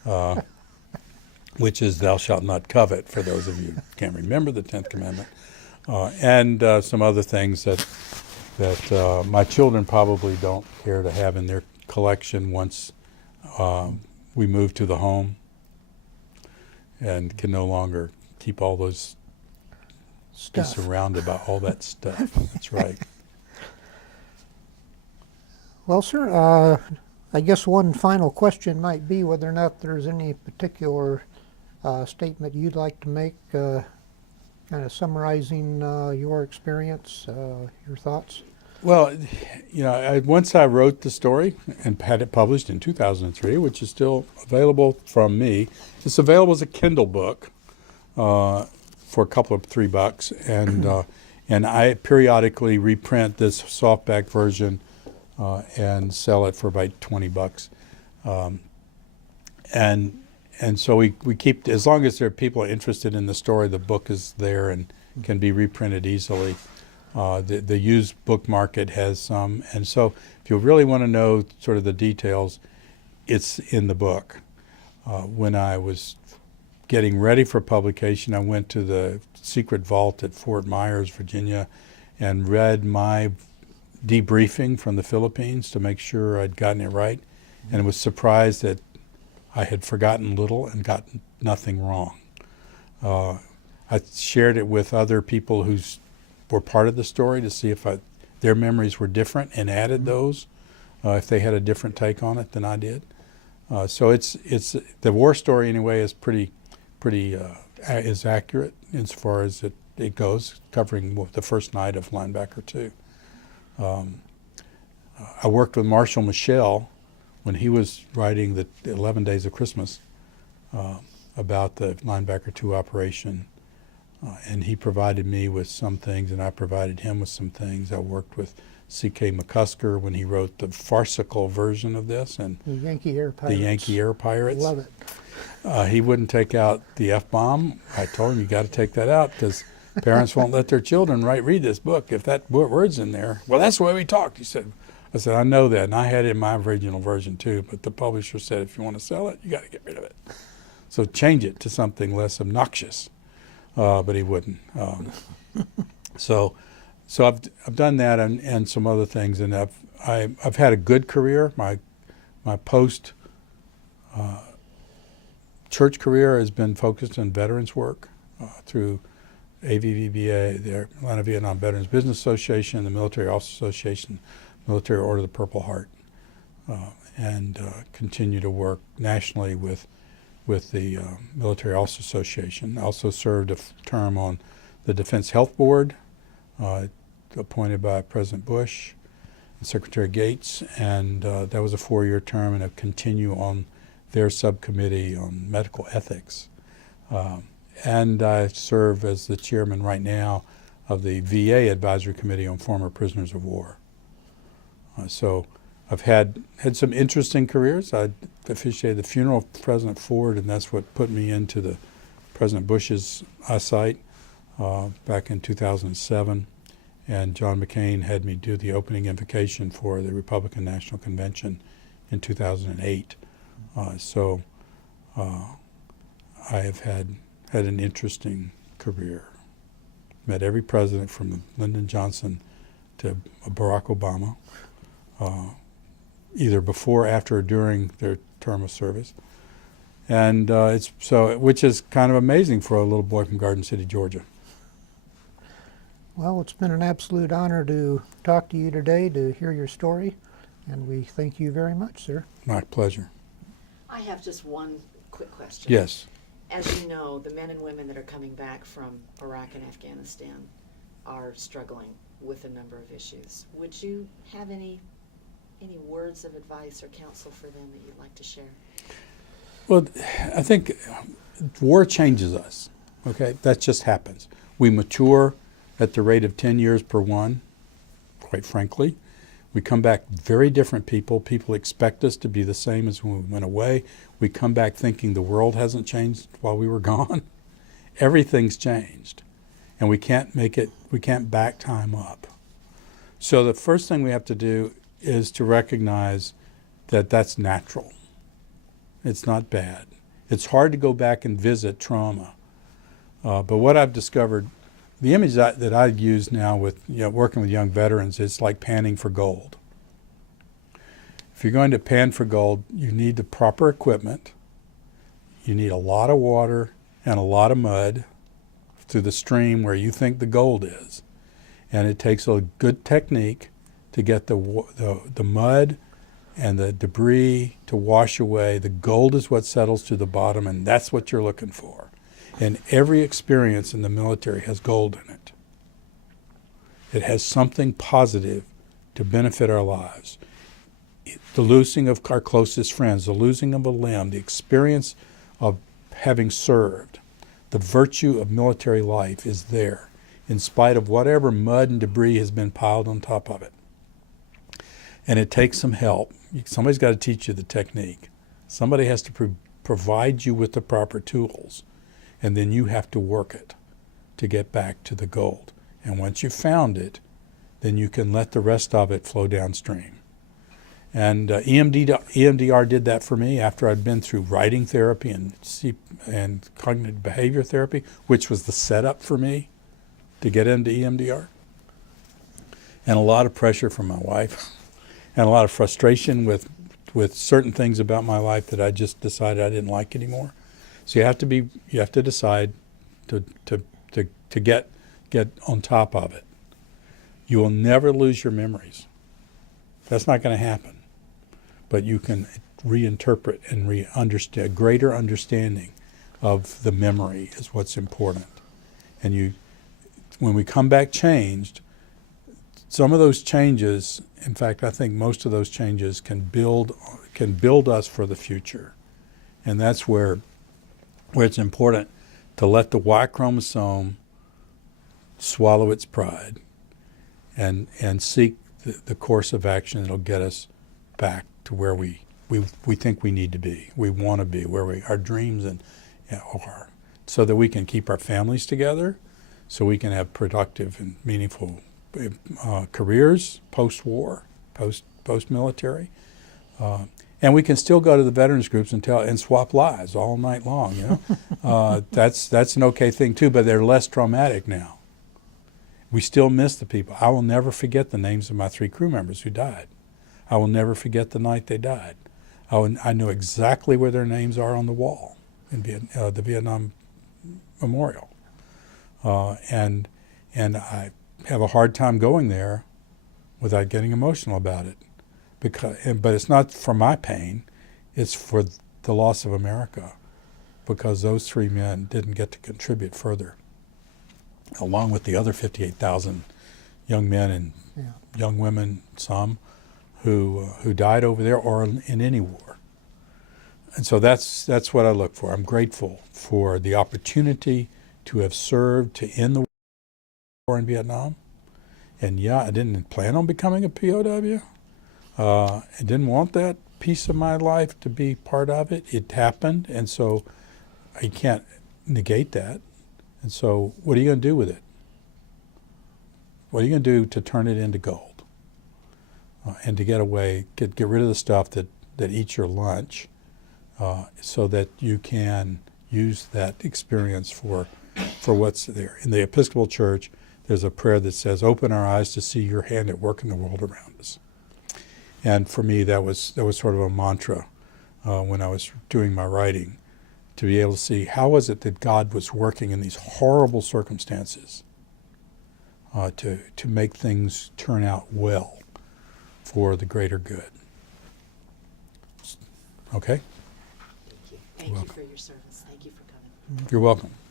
which is thou shalt not covet, for those of you who can't remember the 10th commandment, and some other things that my children probably don't care to have in their collection once we move to the home and can no longer keep all those, be Stuff. surrounded by all that stuff. That's right. Well, sir, I guess one final question might be whether or not there's any particular statement you'd like to make, kind of summarizing your experience, your thoughts. Well, once I wrote the story and had it published in 2003, which is still available from me. It's available as a Kindle book for a couple of $3, and I periodically reprint this softback version and sell it for about $20. And so we keep, as long as there are people interested in the story, the book is there and can be reprinted easily. The used book market has some, and so if you really want to know sort of the details, it's in the book. When I was getting ready for publication, I went to the secret vault at Fort Myers, Virginia, and read my debriefing from the Philippines to make sure I'd gotten it right, and was surprised that I had forgotten little and gotten nothing wrong. I shared it with other people who were part of the story to see if their memories were different, and added those if they had a different take on it than I did. So it's the war story anyway is pretty is accurate as far as it goes, covering the first night of Linebacker 2. I worked with Marshall Michel when he was writing the 11 Days of Christmas about the Linebacker 2 operation. And he provided me with some things, and I provided him with some things. I worked with C.K. McCusker when he wrote the farcical version of this, and The Yankee Air Pirates. the Yankee Air Pirates. Love it. He wouldn't take out the F-bomb. I told him, you got to take that out because parents won't let their children read this book if that word's in there. Well, that's the way we talked, he said. I said, I know that, and I had it in my original version too, but the publisher said if you want to sell it, you got to get rid of it. So change it to something less obnoxious. But he wouldn't. So I've done that and some other things, and I've had a good career. My post church career has been focused on veterans work through AVVBA, the Atlanta Vietnam Veterans Business Association, the Military Officers Association, Military Order of the Purple Heart, and continue to work nationally with the Military Officers Association. I also served a term on the Defense Health Board, appointed by President Bush and Secretary Gates, and that was a 4-year term, and I continue on their subcommittee on medical ethics. And I serve as the chairman right now of the VA Advisory Committee on Former Prisoners of War. So I've had some interesting careers. I officiated the funeral of President Ford, and that's what put me into the President Bush's eyesight back in 2007. And John McCain had me do the opening invocation for the Republican National Convention in 2008. So I have had an interesting career. Met every president from Lyndon Johnson to Barack Obama, either before, after, or during their term of service, and which is kind of amazing for a little boy from Garden City, Georgia. Well, it's been an absolute honor to talk to you today, to hear your story, and we thank you very much, sir. My pleasure. I have just one quick question. Yes. As you know, the men and women that are coming back from Iraq and Afghanistan are struggling with a number of issues. Would you have any words of advice or counsel for them that you'd like to share? Well, I think war changes us, okay? That just happens. We mature at the rate of 10 years per one, quite frankly. We come back very different people. People expect us to be the same as when we went away. We come back thinking the world hasn't changed while we were gone. Everything's changed. And we can't back time up. So the first thing we have to do is to recognize that that's natural. It's not bad. It's hard to go back and visit trauma. But what I've discovered, the image that I use now with working with young veterans, it's like panning for gold. If you're going to pan for gold, you need the proper equipment. You need a lot of water and a lot of mud through the stream where you think the gold is. And it takes a good technique to get the mud and the debris to wash away. The gold is what settles to the bottom, and that's what you're looking for. And every experience in the military has gold in it. It has something positive to benefit our lives. The losing of our closest friends, the losing of a limb, the experience of having served, the virtue of military life is there, in spite of whatever mud and debris has been piled on top of it. And it takes some help. Somebody's got to teach you the technique. Somebody has to provide you with the proper tools, and then you have to work it to get back to the gold. And once you've found it, then you can let the rest of it flow downstream. And EMDR did that for me after I'd been through writing therapy and cognitive behavior therapy, which was the setup for me to get into EMDR. And a lot of pressure from my wife and a lot of frustration with certain things about my life that I just decided I didn't like anymore. So you have to decide to get on top of it. You will never lose your memories. That's not going to happen. But you can reinterpret and understand. Greater understanding of the memory is what's important. And when we come back changed, some of those changes, in fact, I think most of those changes can build us for the future. And that's where it's important to let the Y chromosome swallow its pride and seek the course of action that'll get us back to where we think we need to be, we want to be, where our dreams are, so that we can keep our families together, so we can have productive and meaningful careers post-war, post-military, and we can still go to the veterans groups and swap lives all night long. That's an okay thing too, but they're less traumatic now. We still miss the people. I will never forget the names of my 3 crew members who died. I will never forget the night they died. I know exactly where their names are on the wall in the Vietnam Memorial. And I have a hard time going there without getting emotional about it. But it's not for my pain, it's for the loss of America, because those 3 men didn't get to contribute further, along with the other 58,000 young men and young women, some, who died over there or in any war. And so that's what I look for. I'm grateful for the opportunity to have served to end the war in Vietnam. And I didn't plan on becoming a POW. I didn't want that piece of my life to be part of it. It happened, and so I can't negate that. And so what are you going to do with it? What are you going to do to turn it into gold? And to get rid of the stuff that eats your lunch, so that you can use that experience for what's there. In the Episcopal Church, there's a prayer that says, "Open our eyes to see your hand at work in the world around us." And for me, that was sort of a mantra when I was doing my writing, to be able to see how was it that God was working in these horrible circumstances to make things turn out well for the greater good. Okay? Thank you. Thank you for your service. Thank you for coming. You're welcome.